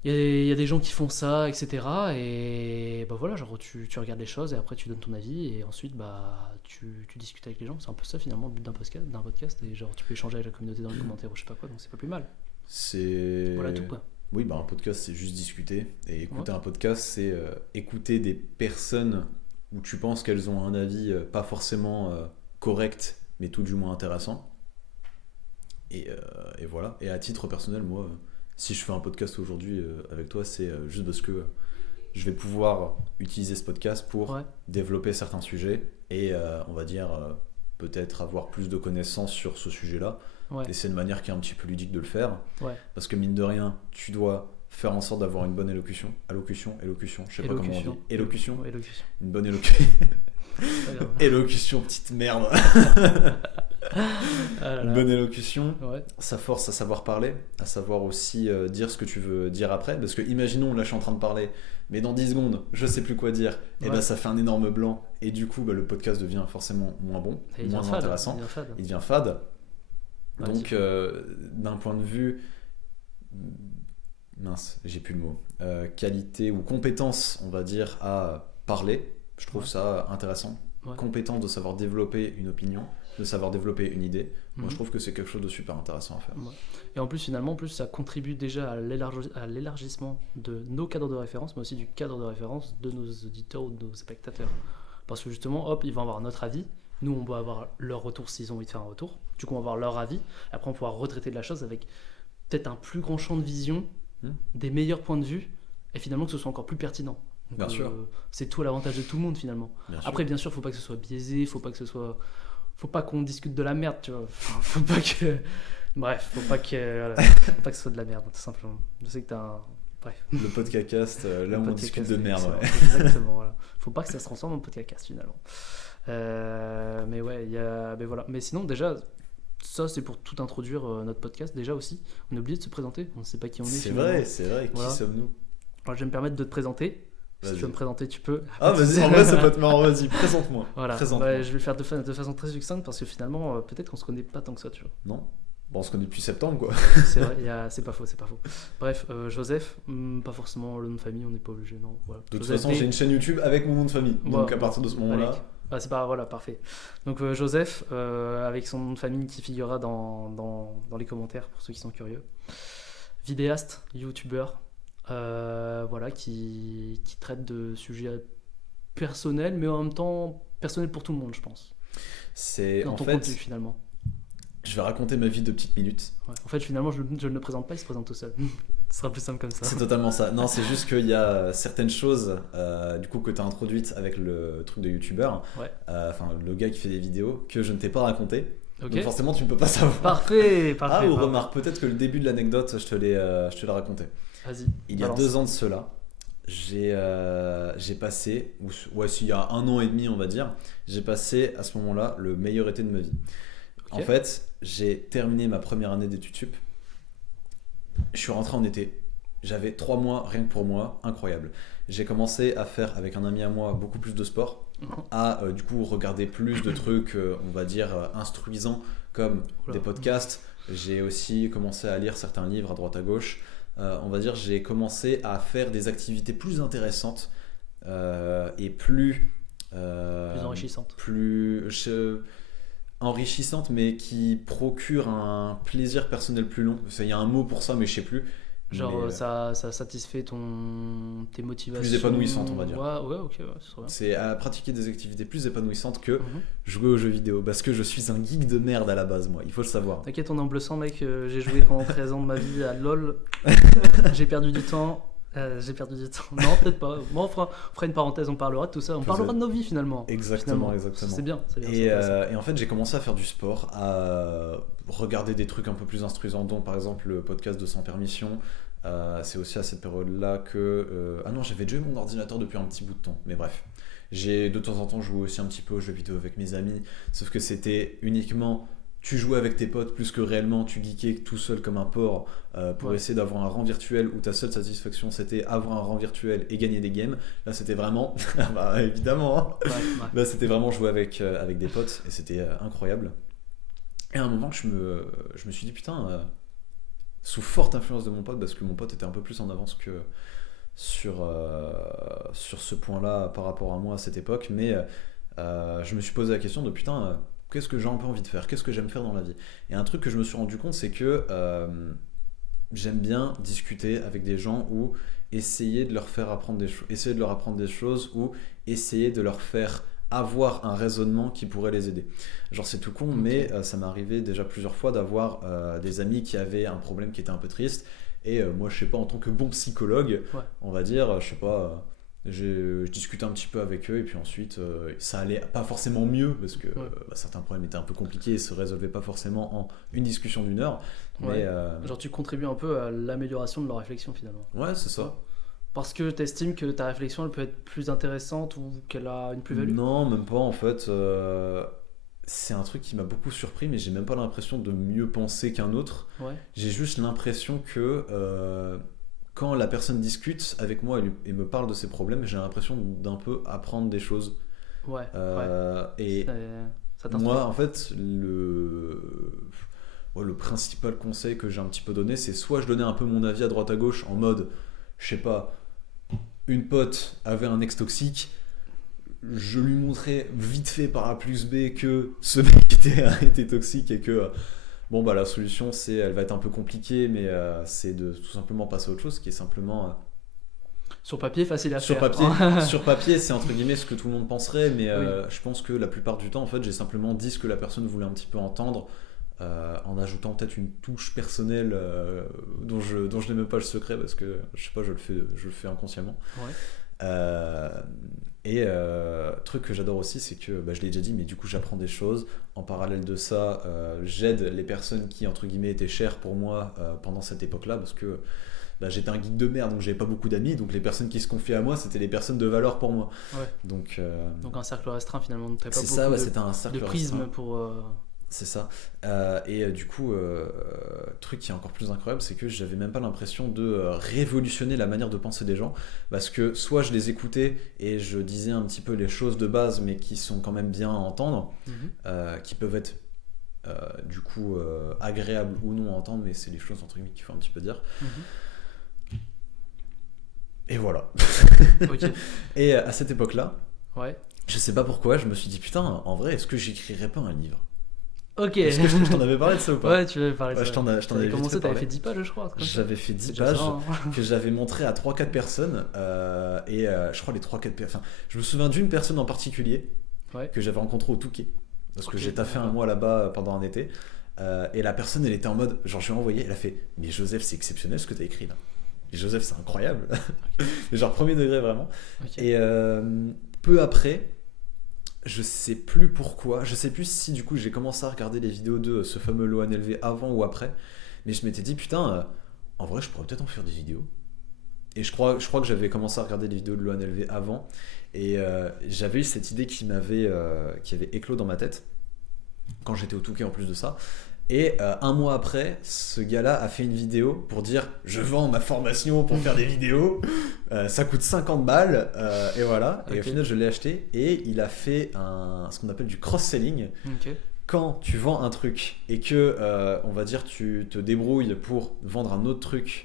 Il y a des gens qui font ça, etc. Et bah voilà, genre tu regardes les choses et après tu donnes ton avis et ensuite bah tu discutes avec les gens. C'est un peu ça finalement le but d'un podcast. Et genre tu peux échanger avec la communauté dans les commentaires ou je sais pas quoi, donc c'est pas plus mal. C'est... Voilà tout quoi. Oui, bah un podcast, c'est juste discuter. Et écouter Ouais. un podcast, c'est écouter des personnes où tu penses qu'elles ont un avis pas forcément correct, mais tout du moins intéressant. Et voilà. Et à titre personnel, moi, si je fais un podcast aujourd'hui avec toi, c'est juste parce que je vais pouvoir utiliser ce podcast pour Ouais. développer certains sujets et on va dire peut-être avoir plus de connaissances sur ce sujet-là. Ouais. Et c'est une manière qui est un petit peu ludique de le faire. Ouais. Parce que mine de rien, tu dois faire en sorte d'avoir une bonne élocution. Allocution, je sais pas comment on dit. Élocution. Ouais, élocution. Une bonne élocution. Pas grave. Élocution, petite merde. Ah là Une là. bonne élocution, Ouais. ça force à savoir parler, à savoir aussi dire ce que tu veux dire après. Parce que imaginons, là je suis en train de parler, mais dans 10 secondes, je sais plus quoi dire, et Ouais. ben ça fait un énorme blanc, et du coup le podcast devient forcément moins bon, Et il moins devient fade. intéressant, Il devient fade. il devient fade. Vas-y. Donc d'un point de vue, mince, j'ai plus le mot, qualité ou compétence, on va dire, à parler, je trouve Ouais. ça intéressant. Ouais. Compétence de savoir développer une opinion, de savoir développer une idée. Moi, Mhm. je trouve que c'est quelque chose de super intéressant à faire. Ouais. Et en plus, finalement, ça contribue déjà à l'élargissement de nos cadres de référence, mais aussi du cadre de référence de nos auditeurs ou de nos spectateurs. Parce que justement, hop, ils vont avoir notre avis. Nous, on va avoir leur retour s'ils ont envie de faire un retour. Du coup, on va avoir leur avis. Après, on pourra retraiter de la chose avec peut-être un plus grand champ de vision, des meilleurs points de vue, et finalement que ce soit encore plus pertinent. Donc, Bien sûr. c'est tout à l'avantage de tout le monde finalement. Bien sûr. Après, bien sûr, faut pas que ce soit biaisé, faut pas qu'on discute de la merde, tu vois. Faut pas que, bref, voilà, faut pas que ce soit de la merde, tout simplement. Je sais que t'as un, bref. Le podcast, là on discute de merde. Ouais. Exactement, voilà. Faut pas que ça se transforme en podcast finalement. Mais ouais, mais voilà. Mais sinon, déjà, ça c'est pour tout introduire notre podcast. Déjà aussi, on a oublié de se présenter. On ne sait pas qui on est. C'est finalement. vrai. Qui Voilà. sommes-nous? Alors, je vais me permettre de te présenter. Si tu Vas-y. veux me présenter, tu peux. Ah, vas-y, en vrai, ça peut être marrant. Vas-y, présente-moi. Voilà. Présente-moi. Ouais, je vais le faire de façon très succincte parce que finalement, peut-être qu'on se connaît pas tant que ça, tu vois. Non? Bon, on se connaît depuis septembre, quoi. C'est vrai, c'est pas faux. Bref, Joseph, pas forcément le nom de famille, on n'est pas obligé, non. Voilà. De toute Joseph façon, B. j'ai une chaîne YouTube avec mon nom de famille. Donc, Ouais, à partir de ce moment-là. Alec. Ah, c'est pas, voilà, parfait. Donc Joseph, avec son nom de famille qui figurera dans les commentaires pour ceux qui sont curieux. Vidéaste, youtubeur, voilà, qui traite de sujets personnels, mais en même temps personnels pour tout le monde, je pense. C'est Dans en ton fait, contenu finalement. je vais raconter ma vie de petites minutes. Ouais. En fait, finalement, je ne le présente pas, il se présente tout seul. Ce sera plus simple comme ça. C'est totalement ça. Non, c'est juste qu'il y a certaines choses du coup que tu as introduites avec le truc de youtubeur, Ouais. enfin le gars qui fait des vidéos, que je ne t'ai pas raconté. Ok. Donc forcément tu ne peux pas savoir. Parfait. Ah, ou parfait. remarque, peut-être que le début de l'anecdote, je te l'ai raconté. Vas-y. Il y a balance. 2 ans de cela, j'ai passé, ouais, s'il y a 1 an et demi, on va dire, j'ai passé à ce moment-là le meilleur été de ma vie. Ok. En fait, j'ai terminé ma première année d'études sup. Je suis rentré en été. J'avais 3 mois rien que pour moi, incroyable. J'ai commencé à faire avec un ami à moi beaucoup plus de sport, Mhm. à du coup regarder plus de trucs, on va dire, instruisants comme Oula. des podcasts. J'ai aussi commencé à lire certains livres à droite à gauche. On va dire, j'ai commencé à faire des activités plus intéressantes et plus Enrichissante. enrichissantes, mais qui procurent un plaisir personnel plus long. Il y a un mot pour ça, mais je sais plus. Genre Mais, ça satisfait tes motivations. plus épanouissantes, on va dire. Ouais, ok, ouais, c'est trop bien. c'est à pratiquer des activités plus épanouissantes que Mhm. jouer aux jeux vidéo. Parce que je suis un geek de merde à la base, moi. Il faut le savoir. T'inquiète, on est en bleu sang, mec. J'ai joué pendant 13 ans de ma vie à LoL. J'ai perdu du temps. Non, peut-être pas. Bon, on fera une parenthèse, on parlera de tout ça. On parlera de nos vies finalement. Exactement, Finalement. exactement. C'est bien. C'est Et intéressant. en fait, j'ai commencé à faire du sport, à regarder des trucs un peu plus instruisants, dont par exemple le podcast de Sans Permission. C'est aussi à cette période-là que... Ah non, j'avais déjà eu mon ordinateur depuis un petit bout de temps, mais bref. J'ai de temps en temps joué aussi un petit peu aux jeux vidéo avec mes amis, sauf que c'était uniquement tu jouais avec tes potes plus que réellement tu geekais tout seul comme un porc pour essayer d'avoir un rang virtuel où ta seule satisfaction c'était avoir un rang virtuel et gagner des games. Là c'était vraiment, bah évidemment, hein. Là c'était vraiment jouer avec des potes et c'était incroyable. Et à un moment je me suis dit putain, sous forte influence de mon pote, parce que mon pote était un peu plus en avance que sur ce point-là par rapport à moi à cette époque, mais je me suis posé la question de putain, qu'est-ce que j'ai un peu envie de faire, qu'est-ce que j'aime faire dans la vie. Et un truc que je me suis rendu compte, c'est que j'aime bien discuter avec des gens ou essayer de leur faire apprendre des choses, essayer de leur apprendre des choses ou essayer de leur faire avoir un raisonnement qui pourrait les aider. Genre c'est tout con, mais ça m'est arrivé déjà plusieurs fois d'avoir des amis qui avaient un problème qui était un peu triste, et moi je sais pas, en tant que bon psychologue, on va dire, je sais pas, je discutais un petit peu avec eux, et puis ensuite ça allait pas forcément mieux parce que certains problèmes étaient un peu compliqués et se résolvaient pas forcément en une discussion d'1 heure, mais genre tu contribues un peu à l'amélioration de leur réflexion finalement. Ouais, c'est ça. Parce que tu estimes que ta réflexion elle peut être plus intéressante ou qu'elle a une plus-value? Non, même pas en fait. C'est un truc qui m'a beaucoup surpris, mais j'ai même pas l'impression de mieux penser qu'un autre. J'ai juste l'impression que quand la personne discute avec moi et me parle de ses problèmes, j'ai l'impression d'un peu apprendre des choses. Et moi, en fait, le principal conseil que j'ai un petit peu donné, c'est soit je donnais un peu mon avis à droite à gauche en mode, je sais pas, une pote avait un ex toxique, je lui montrais vite fait par A plus B que ce mec était toxique et que bon bah la solution c'est, elle va être un peu compliquée, mais c'est de tout simplement passer à autre chose qui est simplement sur papier facile à sur faire. Sur papier c'est entre guillemets ce que tout le monde penserait, mais je pense que la plupart du temps en fait j'ai simplement dit ce que la personne voulait un petit peu entendre, en ajoutant peut-être une touche personnelle dont je n'ai même pas le secret parce que je sais pas, je le fais inconsciemment. Et truc que j'adore aussi, c'est que je l'ai déjà dit, mais du coup j'apprends des choses. En parallèle de ça, j'aide les personnes qui entre guillemets étaient chères pour moi pendant cette époque-là, parce que j'étais un geek de merde, donc j'avais pas beaucoup d'amis, donc les personnes qui se confiaient à moi c'était les personnes de valeur pour moi. Donc un cercle restreint finalement, t'avais pas c'est beaucoup ça, c'était un cercle de prisme restreint. pour C'est ça. Et du coup, truc qui est encore plus incroyable, c'est que j'avais même pas l'impression de révolutionner la manière de penser des gens, parce que soit je les écoutais et je disais un petit peu les choses de base, mais qui sont quand même bien à entendre, qui peuvent être du coup agréables ou non à entendre, mais c'est les choses entre guillemets qu'il faut un petit peu dire. Et voilà. Et à cette époque-là, je sais pas pourquoi, je me suis dit putain, en vrai, est-ce que j'écrirais pas un livre? Est-ce que je t'en avais parlé de ça ou pas? Ouais, tu avais parlé de ça. Je t'en avais commencé, t'avais fait 10 pages, je crois. J'avais fait 10 pages que j'avais montré à 3-4 personnes. Et je crois les 3-4 personnes. Enfin, je me souviens d'une personne en particulier que j'avais rencontrée au Touquet. Parce que j'ai taffé un mois là-bas pendant un été. Et la personne, elle était en mode. Genre, je lui ai envoyé, elle a fait, mais Joseph, c'est exceptionnel ce que t'as écrit là. Et Joseph, c'est incroyable. Genre, premier degré vraiment. Et peu après. Je sais plus pourquoi, je sais plus si du coup j'ai commencé à regarder les vidéos de ce fameux Loan LV avant ou après, mais je m'étais dit putain, en vrai je pourrais peut-être en faire des vidéos. Et je crois que j'avais commencé à regarder les vidéos de Loan LV avant, et j'avais eu cette idée qui avait éclos dans ma tête quand j'étais au Touquet en plus de ça. Et un mois après, ce gars-là a fait une vidéo pour dire je vends ma formation pour faire des vidéos, ça coûte 50 balles, et voilà. Et au final, je l'ai acheté, et il a fait ce qu'on appelle du cross-selling. Quand tu vends un truc et que, on va dire, tu te débrouilles pour vendre un autre truc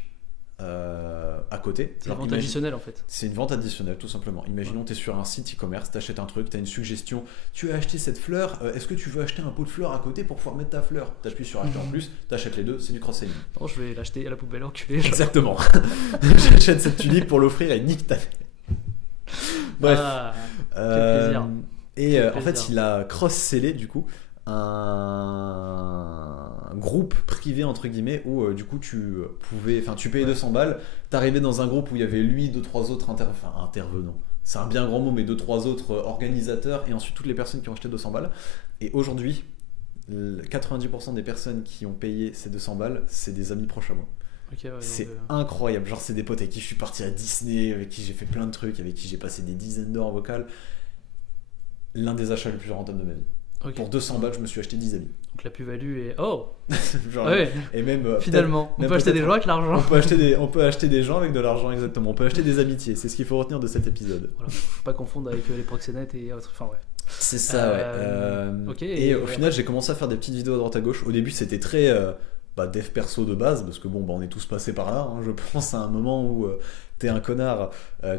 à côté. C'est une vente additionnelle en fait. C'est une vente additionnelle tout simplement. Imaginons tu es sur un site e-commerce, tu achètes un truc, tu as une suggestion, tu as acheté cette fleur, est-ce que tu veux acheter un pot de fleurs à côté pour pouvoir mettre ta fleur? Tu appuies sur acheter en plus, tu achètes les deux, c'est du cross-selling. Non, je vais l'acheter à la poubelle enculé. Exactement. J'achète cette tulipe pour l'offrir et nique ta. Bref. Quel plaisir. Et en fait il a cross-sellé du coup un groupe privé entre guillemets où du coup tu payais 200 balles, t'arrivais dans un groupe où il y avait lui, 2-3 autres intervenants, c'est un bien grand mot, mais 2-3 autres organisateurs, et ensuite toutes les personnes qui ont acheté 200 balles. Et aujourd'hui 90% des personnes qui ont payé ces 200 balles, c'est des amis proches à moi. C'est incroyable, genre c'est des potes avec qui je suis parti à Disney, avec qui j'ai fait plein de trucs, avec qui j'ai passé des dizaines d'heures vocales. L'un des achats les plus rentables de ma vie. Ok. Pour 200 balles, je me suis acheté 10 habits. Donc la plus-value est. Oh Genre, ouais, et même finalement. On même peut acheter des peut-être- gens avec l'argent. on peut acheter des gens avec de l'argent, exactement. On peut acheter des amitiés. C'est ce qu'il faut retenir de cet épisode. Voilà. Faut pas confondre avec les proxénètes et autres. Enfin, ouais. C'est ça, Ok, Et au après final, j'ai commencé à faire des petites vidéos à droite à gauche. Au début, c'était très dev perso de base, parce que bon, on est tous passés par là. Hein, je pense à un moment où t'es un connard,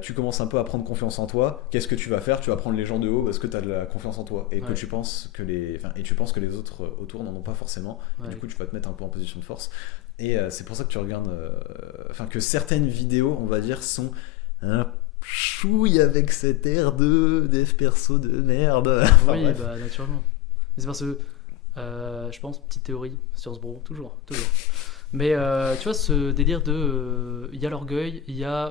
tu commences un peu à prendre confiance en toi. Qu'est-ce que tu vas faire? Tu vas prendre les gens de haut parce que t'as de la confiance en toi et que Ouais. tu penses que les autres autour n'en ont pas forcément. Et Ouais. du coup, tu vas te mettre un peu en position de force. Et c'est pour ça que tu regardes, que certaines vidéos, on va dire, sont un chouille avec cet air de dev perso de merde. Enfin, Oui, bref. bah naturellement. Mais c'est parce que, je pense, petite théorie, Sciences Bro, toujours. Mais tu vois, ce délire de. Il y a l'orgueil, il y a.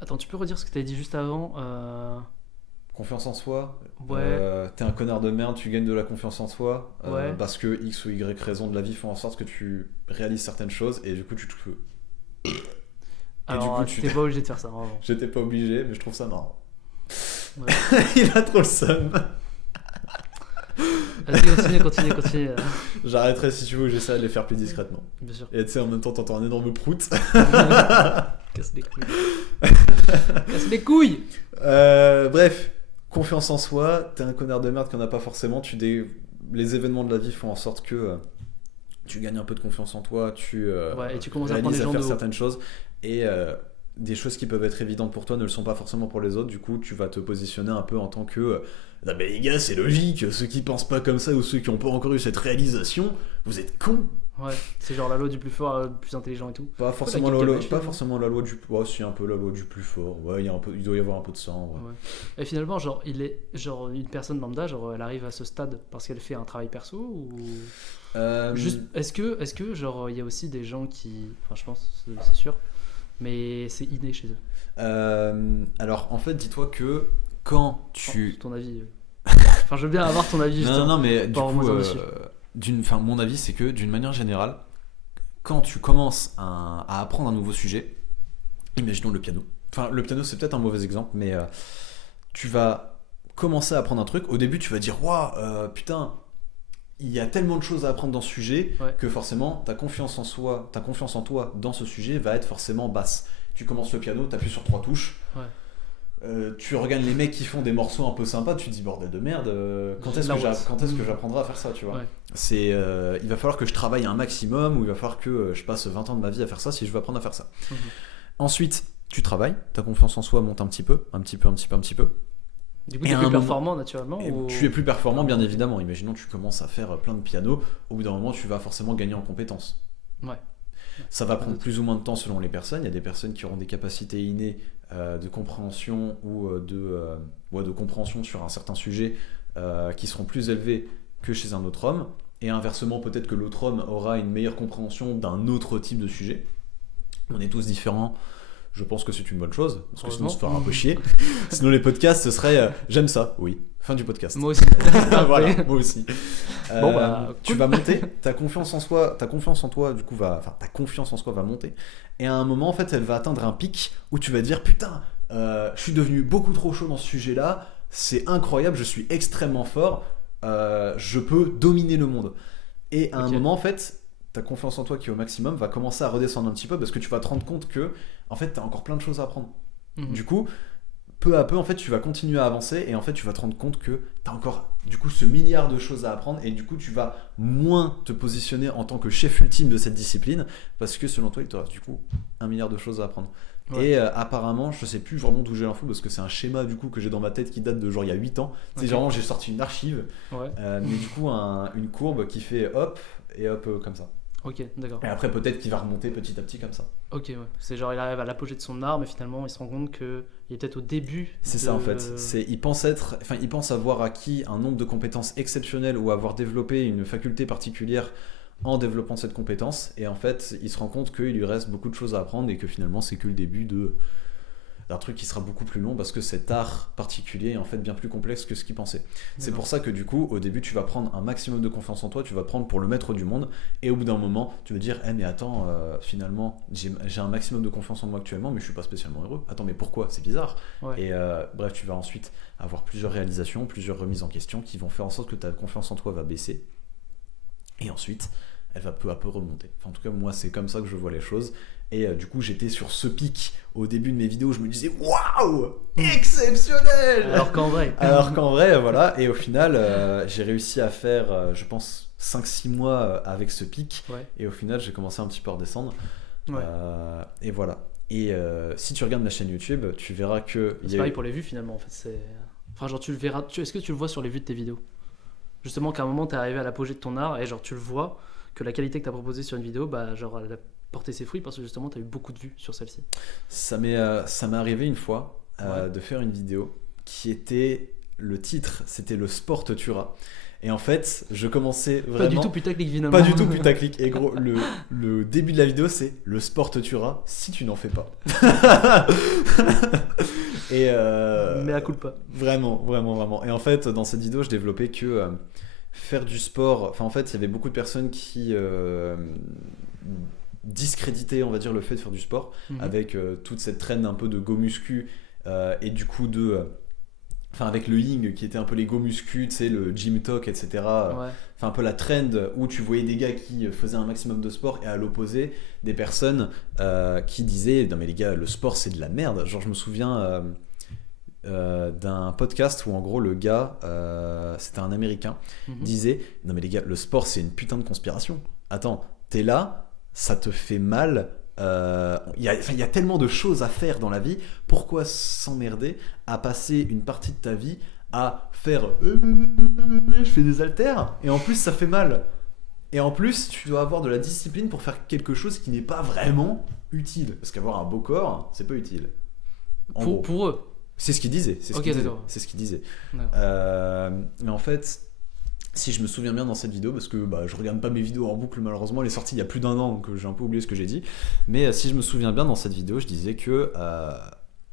Attends, tu peux redire ce que tu avais dit juste avant Confiance en soi. Ouais. T'es un connard de merde, tu gagnes de la confiance en soi Ouais. parce que X ou Y raison de la vie font en sorte que tu réalises certaines choses et du coup tu te. Alors, du coup, tu- t'es pas obligé de faire ça, vraiment. J'étais pas obligé, mais je trouve ça marrant. Ouais. Il a trop le seum. Vas-y, continue. J'arrêterai si tu veux, j'essaie de les faire plus discrètement. Bien sûr. Et tu sais, en même temps, t'entends un énorme prout. Casse les couilles. Casse les couilles. Bref, confiance en soi, t'es un connard de merde qu'il n'y en a pas forcément. Les événements de la vie font en sorte que tu gagnes un peu de confiance en toi, Ouais, et tu commences à prendre réalises les gens faire de haut. certaines choses. Et des choses qui peuvent être évidentes pour toi ne le sont pas forcément pour les autres. Du coup, tu vas te positionner un peu en tant que non mais les gars, c'est logique, ceux qui pensent pas comme ça ou ceux qui n'ont pas encore eu cette réalisation, vous êtes cons. Ouais, c'est genre la loi du plus fort, le plus intelligent et tout. Pas forcément la la loi, Gilgamesh, pas non forcément la loi du si un peu la loi du plus fort. Ouais, il doit y avoir un peu de ça. Ouais. Ouais. Et finalement, genre, une personne lambda, genre, elle arrive à ce stade parce qu'elle fait un travail perso ou juste, est-ce que, genre, il y a aussi des gens qui, enfin, je pense, c'est sûr, mais c'est inné chez eux. Alors en fait, dis-toi que quand tu Enfin, ton avis. Enfin, je veux bien avoir ton avis. non, mais du Pas en coup, moins dessus. mon avis, c'est que d'une manière générale, quand tu commences à apprendre un nouveau sujet, imaginons le piano. Enfin, le piano, c'est peut-être un mauvais exemple, mais tu vas commencer à apprendre un truc. Au début, tu vas dire, waouh, putain, il y a tellement de choses à apprendre dans ce sujet Ouais. que forcément, ta confiance en toi dans ce sujet va être forcément basse. Tu commences le piano, tu appuies sur 3 touches. Ouais. Tu regardes les mecs qui font des morceaux un peu sympas, tu te dis bordel de merde, quand est-ce que j'apprendrai à faire ça, tu vois. Ouais. Il va falloir que je travaille un maximum, ou il va falloir que je passe 20 ans de ma vie à faire ça si je veux apprendre à faire ça. Mhm. Ensuite, tu travailles, ta confiance en soi monte un petit peu. Du coup, Et t'es à plus un performant naturellement Et ou... tu es plus performant, bien évidemment. Imaginons tu commences à faire plein de pianos, au bout d'un moment tu vas forcément gagner en compétences. Ouais. Ça va prendre plus ou moins de temps selon les personnes. Il y a des personnes qui auront des capacités innées de compréhension ou de compréhension sur un certain sujet qui seront plus élevées que chez un autre homme. Et inversement, peut-être que l'autre homme aura une meilleure compréhension d'un autre type de sujet. On est tous différents. Je pense que c'est une bonne chose, parce que sinon on se fera un peu chier. Sinon les podcasts, ce serait j'aime ça, oui. Fin du podcast. Moi aussi. Voilà, moi aussi. Bon, bah, Tu cool. vas monter, ta confiance en toi, du coup, ta confiance en soi va monter. Et à un moment, en fait, elle va atteindre un pic où tu vas te dire putain, je suis devenu beaucoup trop chaud dans ce sujet-là, c'est incroyable, je suis extrêmement fort, je peux dominer le monde. Et à un moment, en fait, ta confiance en toi qui est au maximum va commencer à redescendre un petit peu parce que tu vas te rendre compte que, en fait, t'as encore plein de choses à apprendre. Mhm. Du coup, peu à peu, en fait, tu vas continuer à avancer et en fait, tu vas te rendre compte que tu as encore, du coup, ce milliard de choses à apprendre et du coup, tu vas moins te positionner en tant que chef ultime de cette discipline parce que selon toi, il te reste du coup 1 milliard de choses à apprendre. Ouais. Et apparemment, je sais plus vraiment d'où j'ai l'info parce que c'est un schéma du coup que j'ai dans ma tête qui date de genre il y a 8 ans. C'est genre j'ai sorti une archive, Ouais. mais du coup, une courbe qui fait hop et hop comme ça. Ok, d'accord. Et après, peut-être qu'il va remonter petit à petit comme ça. Ok, ouais. C'est genre il arrive à l'apogée de son art, mais finalement il se rend compte qu'il est peut-être au début. C'est ça en fait. Il pense avoir acquis un nombre de compétences exceptionnelles ou avoir développé une faculté particulière en développant cette compétence. Et en fait, il se rend compte qu'il lui reste beaucoup de choses à apprendre et que finalement, c'est que le début un truc qui sera beaucoup plus long parce que cet art particulier est en fait bien plus complexe que ce qu'il pensait. C'est pour ça que du coup, au début, tu vas prendre un maximum de confiance en toi, tu vas prendre pour le maître du monde, et au bout d'un moment, tu vas dire, mais attends, finalement, j'ai un maximum de confiance en moi actuellement, mais je suis pas spécialement heureux. Attends, mais pourquoi? C'est bizarre. Ouais. Et bref, tu vas ensuite avoir plusieurs réalisations, plusieurs remises en question qui vont faire en sorte que ta confiance en toi va baisser, et ensuite, elle va peu à peu remonter. Enfin, en tout cas, moi, c'est comme ça que je vois les choses. Et du coup, j'étais sur ce pic au début de mes vidéos. Je me disais, waouh, exceptionnel! Alors qu'en vrai. Voilà. Et au final, j'ai réussi à faire, je pense, 5-6 mois avec ce pic. Ouais. Et au final, j'ai commencé un petit peu à redescendre. Ouais. Et voilà. Et si tu regardes ma chaîne YouTube, tu verras que. C'est pareil pour les vues finalement. En fait, enfin, genre, tu le verras. Est-ce que tu le vois sur les vues de tes vidéos? Justement, qu'à un moment, t'es arrivé à l'apogée de ton art et genre, tu le vois que la qualité que t'as proposée sur une vidéo, bah, genre, elle a porté ses fruits parce que justement, t'as eu beaucoup de vues sur celle-ci. Ça m'est arrivé une fois Ouais. de faire une vidéo qui était. Le titre, c'était le Sport Tuera. Et en fait, je commençais vraiment. Pas du tout putaclic finalement. Pas du tout putaclic. Et gros, le début de la vidéo, c'est le Sport Tuera si tu n'en fais pas. Et Mais à coup de pas. vraiment. Et en fait, dans cette vidéo, je développais que faire du sport. Enfin, en fait, il y avait beaucoup de personnes qui discréditaient, on va dire, le fait de faire du sport avec toute cette traîne un peu de go muscu et du coup de. Enfin, avec le Ying qui était un peu les go muscu, tu sais, le gym talk, etc. Ouais. Enfin, un peu la trend où tu voyais des gars qui faisaient un maximum de sport et à l'opposé, des personnes qui disaient non, mais les gars, le sport c'est de la merde. Genre, je me souviens d'un podcast où en gros, le gars, c'était un américain, disait non, mais les gars, le sport c'est une putain de conspiration. Attends, t'es là, ça te fait mal. Il y a tellement de choses à faire dans la vie, pourquoi s'emmerder à passer une partie de ta vie à faire je fais des haltères et en plus ça fait mal et en plus tu dois avoir de la discipline pour faire quelque chose qui n'est pas vraiment utile parce qu'avoir un beau corps c'est pas utile Pour eux. c'est ce qu'il disait c'est ce qu'il disait mais en fait si je me souviens bien dans cette vidéo, parce que je regarde pas mes vidéos en boucle malheureusement, elle est sortie il y a plus d'1 an donc j'ai un peu oublié ce que j'ai dit, mais si je me souviens bien dans cette vidéo je disais que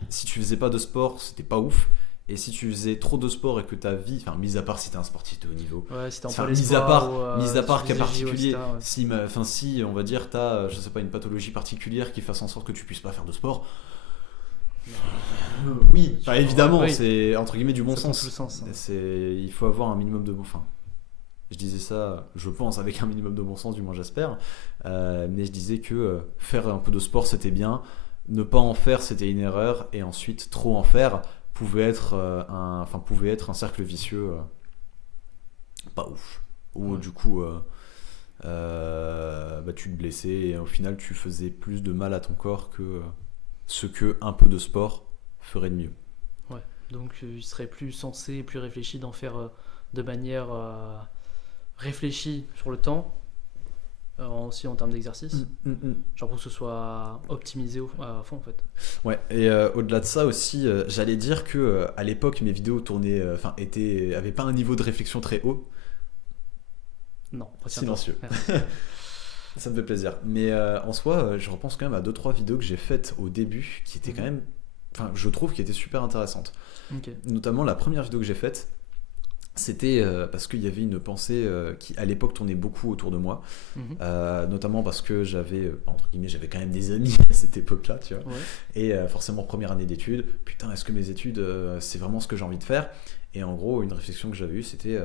si tu faisais pas de sport c'était pas ouf, et si tu faisais trop de sport et que ta vie, enfin mis à part si t'es un sportif de haut niveau, si t'es en mis à part cas JO, particulier, etc., si on va dire t'as je sais pas une pathologie particulière qui fasse en sorte que tu puisses pas faire de sport, oui, enfin évidemment c'est entre guillemets du bon sens. Il faut avoir un minimum de bon sens. Je disais ça, je pense, avec un minimum de bon sens, du moins j'espère. Mais je disais que faire un peu de sport, c'était bien. Ne pas en faire, c'était une erreur. Et ensuite, trop en faire pouvait être un cercle vicieux pas ouf. Où du coup, tu te blessais et au final, tu faisais plus de mal à ton corps que ce que un peu de sport ferait de mieux. Ouais, donc il serait plus sensé et plus réfléchi d'en faire de manière... réfléchi sur le temps, aussi en termes d'exercice, genre pour que ce soit optimisé à fond en fait. Ouais, et au-delà de ça aussi, j'allais dire que à l'époque mes vidéos tournaient, avaient pas un niveau de réflexion très haut. Non, pas silencieux. Ça me fait plaisir. Mais en soi, je repense quand même à 2-3 vidéos que j'ai faites au début qui étaient quand même, je trouve, qui étaient super intéressantes. Notamment la première vidéo que j'ai faite. C'était parce qu'il y avait une pensée qui à l'époque tournait beaucoup autour de moi, notamment parce que j'avais entre guillemets j'avais quand même des amis à cette époque-là, tu vois, et forcément première année d'études, putain est-ce que mes études c'est vraiment ce que j'ai envie de faire? Et en gros une réflexion que j'avais eue c'était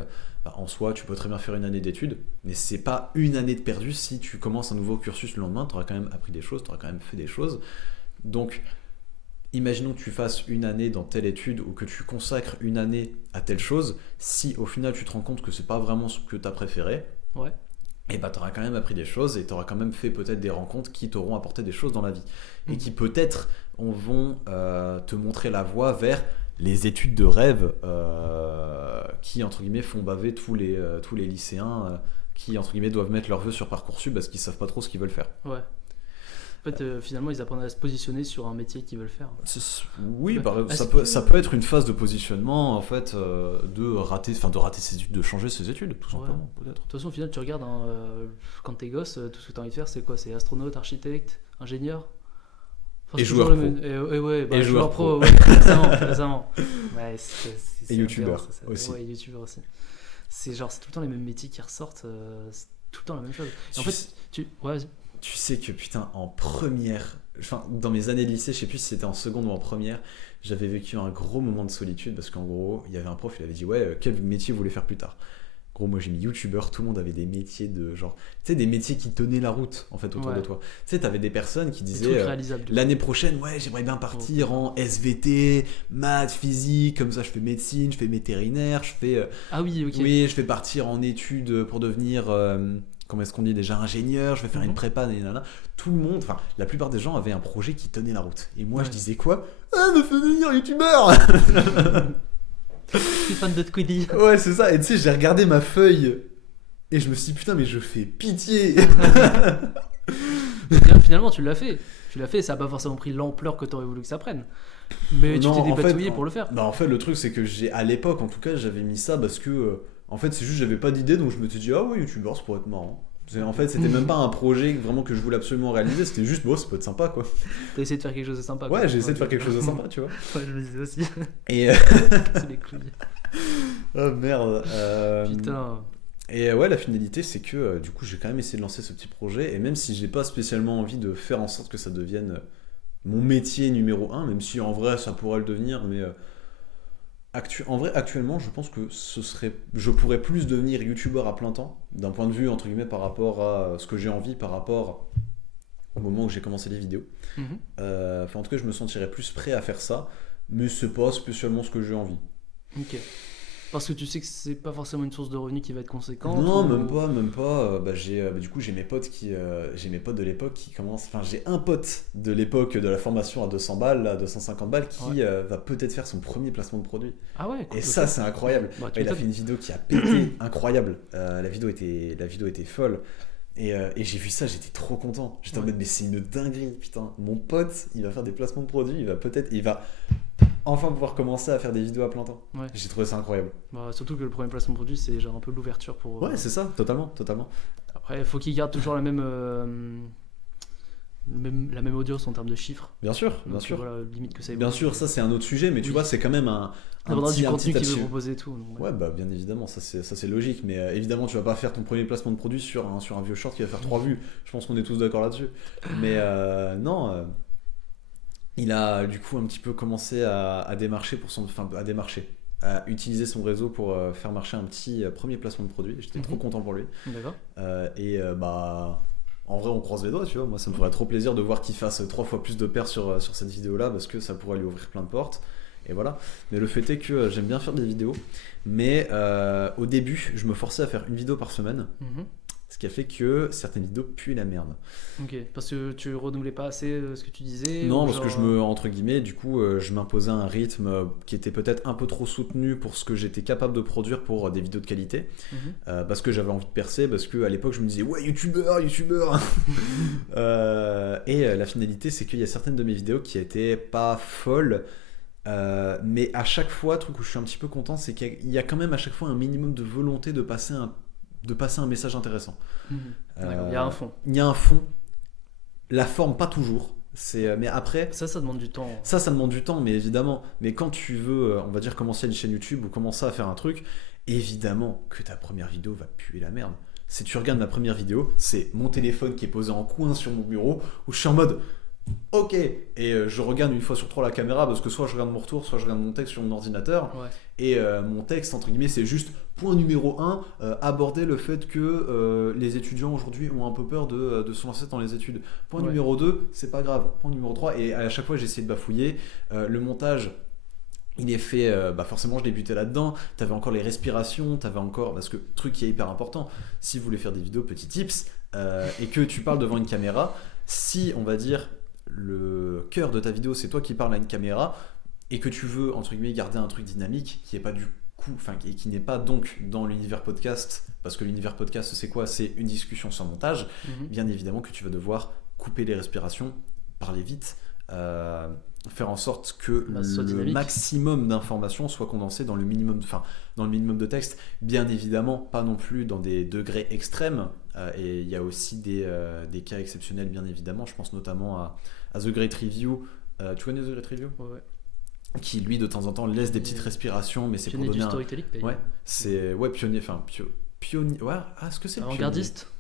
en soi tu peux très bien faire une année d'études, mais c'est pas une année de perdu. Si tu commences un nouveau cursus le lendemain, t'auras quand même appris des choses, t'auras quand même fait des choses. Donc imaginons que tu fasses une année dans telle étude ou que tu consacres une année à telle chose, si au final tu te rends compte que c'est pas vraiment ce que tu as préféré, et tu auras quand même appris des choses et tu auras quand même fait peut-être des rencontres qui t'auront apporté des choses dans la vie et qui peut-être vont te montrer la voie vers les études de rêve qui entre guillemets font baver tous les lycéens qui entre guillemets doivent mettre leurs vœux sur Parcoursup parce qu'ils savent pas trop ce qu'ils veulent faire. En fait, finalement, ils apprennent à se positionner sur un métier qu'ils veulent faire. Oui, ça peut être une phase de positionnement, en fait, de rater ses études, de changer ses études, tout simplement, peut-être. De toute façon, au final, tu regardes, quand t'es gosse, tout ce que t'as envie de faire, c'est quoi? C'est astronaute, architecte, ingénieur? Enfin, Et c'est joueur toujours le pro. même- ouais, bah, Et joueur joueur pro, pro. ouais, récemment. Ouais, c'est Et youtubeur aberrant, ça. aussi. Ouais, youtubeur aussi. C'est tout le temps les mêmes métiers qui ressortent, c'est tout le temps la même chose. Et en Tu fait, ouais, vas-y. Tu sais que putain, en première, enfin dans mes années de lycée, je sais plus si c'était en seconde ou en première, j'avais vécu un gros moment de solitude parce qu'en gros, il y avait un prof, il avait dit ouais, quel métier vous voulez faire plus tard. Gros, moi j'ai mis youtubeur, tout le monde avait des métiers de genre, tu sais, des métiers qui tenaient la route en fait autour de Ouais. toi. Tu sais, t'avais des personnes qui Des disaient trucs réalisables. l'année prochaine, ouais, j'aimerais bien partir en SVT, maths, physique, comme ça je fais médecine, je fais vétérinaire, je fais Ah oui, ok. oui, je vais partir en études pour devenir, comment est-ce qu'on dit déjà, ingénieur, je vais faire une prépa, nanana. Tout le monde, enfin, la plupart des gens avaient un projet qui tenait la route. Et moi, Ouais. je disais quoi? Ah, me fais devenir youtubeur. Je suis fan de Squiddy. Ouais, c'est ça. Et tu sais, j'ai regardé ma feuille et je me suis dit, putain, mais je fais pitié. Bien, finalement, tu l'as fait. Ça n'a pas forcément pris l'ampleur que tu aurais voulu que ça prenne. Mais tu Non, t'es en fait, dépatouillé pour le faire. Bah, en fait, le truc, c'est que à l'époque, en tout cas, j'avais mis ça parce que, en fait, c'est juste, j'avais pas d'idée, donc je me suis dit, ah ouais, youtubeur, ça pourrait être marrant. En fait, c'était même pas un projet vraiment que je voulais absolument réaliser, c'était juste, bon, ça peut être sympa, quoi. T'as essayé de faire quelque chose de sympa. Ouais, quoi. j'ai essayé de faire quelque chose de sympa, tu vois. Ouais, je me disais aussi. Et. C'est les couilles. Oh merde. Putain. Et ouais, la finalité, c'est que du coup, j'ai quand même essayé de lancer ce petit projet. Et même si j'ai pas spécialement envie de faire en sorte que ça devienne mon métier numéro 1, même si en vrai ça pourrait le devenir, mais en vrai, actuellement, je pense que je pourrais plus devenir youtubeur à plein temps, d'un point de vue, entre guillemets, par rapport à ce que j'ai envie, par rapport au moment où j'ai commencé les vidéos. Mhm. Enfin, en tout cas, je me sentirais plus prêt à faire ça, mais c'est pas spécialement ce que j'ai envie. Ok. Parce que tu sais que c'est pas forcément une source de revenus qui va être conséquente. Non, ou- même pas. Du coup, j'ai mes potes j'ai mes potes de l'époque qui commencent. Enfin, j'ai un pote de l'époque de la formation à 200 balles, là, 250 balles, qui va peut-être faire son premier placement de produit. Ah ouais, cool, Et ok. ça, c'est incroyable. Bah, tu Il a m'étonnes. fait une vidéo qui a pété, incroyable. La vidéo était folle. Et j'ai vu ça, j'étais trop content. J'étais en Ouais. mode, mais c'est une dinguerie, putain. Mon pote, il va faire des placements de produits, il va enfin pouvoir commencer à faire des vidéos à plein temps. Ouais. J'ai trouvé ça incroyable. Bah, surtout que le premier placement de produit, c'est genre un peu l'ouverture pour. Ouais, c'est ça, totalement. Après, il faut qu'ils gardent toujours la même audience en termes de chiffres. Bien sûr, Donc, bien sûr. Voilà, limite que ça Bien sûr, ça c'est un autre sujet, mais tu Oui. vois, c'est quand même un dépendra du un contenu petit qu'ils veulent achievement. proposer et tout. donc, Ouais, bah bien évidemment, ça c'est logique, mais évidemment, tu vas pas faire ton premier placement de produit sur un vieux short qui va faire 3 vues. Je pense qu'on est tous d'accord là-dessus. Mais non, il a du coup un petit peu commencé à démarcher à utiliser son réseau pour faire marcher un petit premier placement de produit. J'étais trop content pour lui. D'accord. Bah. En vrai, on croise les doigts, tu vois. Moi, ça me ferait trop plaisir de voir qu'il fasse 3 fois plus de paires sur cette vidéo-là parce que ça pourrait lui ouvrir plein de portes. Et voilà. Mais le fait est que j'aime bien faire des vidéos. Mais au début, je me forçais à faire une vidéo par semaine. Mhm. Ce qui a fait que certaines vidéos puent la merde. Ok. Parce que tu renouvelais pas assez ce que tu disais. Non, ou parce que genre, entre guillemets, du coup, je m'imposais un rythme qui était peut-être un peu trop soutenu pour ce que j'étais capable de produire pour des vidéos de qualité. Mhm. Parce que j'avais envie de percer, parce qu'à l'époque je me disais ouais youtubeur la finalité c'est qu'il y a certaines de mes vidéos qui étaient pas folles, mais à chaque fois, truc où je suis un petit peu content, c'est qu'il y a quand même à chaque fois un minimum de volonté de passer un message intéressant. Mhm. D'accord, il y a un fond. Il y a un fond, la forme pas toujours, mais après Ça demande du temps. ça demande du temps, mais évidemment. Mais quand tu veux, on va dire, commencer une chaîne YouTube ou commencer à faire un truc, évidemment que ta première vidéo va puer la merde. Si tu regardes ma première vidéo, c'est mon téléphone qui est posé en coin sur mon bureau, où je suis en mode ok, et je regarde une fois sur 3 la caméra, parce que soit je regarde mon retour, soit je regarde mon texte sur mon ordinateur. Ouais. Et mon texte, entre guillemets, c'est juste point numéro 1, aborder le fait que les étudiants aujourd'hui ont un peu peur de se lancer dans les études. Point Ouais. numéro 2, c'est pas grave. Point numéro 3, et à chaque fois j'ai essayé de bafouiller. Le montage, il est fait, forcément je débutais là-dedans, t'avais encore les respirations, t'avais encore, parce que truc qui est hyper important, si vous voulez faire des vidéos, petit tips, et que tu parles devant une caméra, si on va dire le cœur de ta vidéo c'est toi qui parles à une caméra, et que tu veux entre guillemets garder un truc dynamique qui est pas du coup, enfin et qui n'est pas donc dans l'univers podcast, parce que l'univers podcast c'est quoi, c'est une discussion sans montage, Mhm. bien évidemment que tu vas devoir couper les respirations, parler vite, faire en sorte que soit le dynamique. maximum d'informations soit condensé dans le minimum de texte. Bien évidemment, pas non plus dans des degrés extrêmes. Et il y a aussi des cas exceptionnels, bien évidemment. Je pense notamment à The Great Review. Tu connais The Great Review ? Ouais. Qui lui de temps en temps laisse des petites respirations, mais c'est pour Pionnier donner du storytelling. Ouais, c'est pionnier. Enfin, pionnier. Ouais, est-ce que c'est le Avant-gardiste.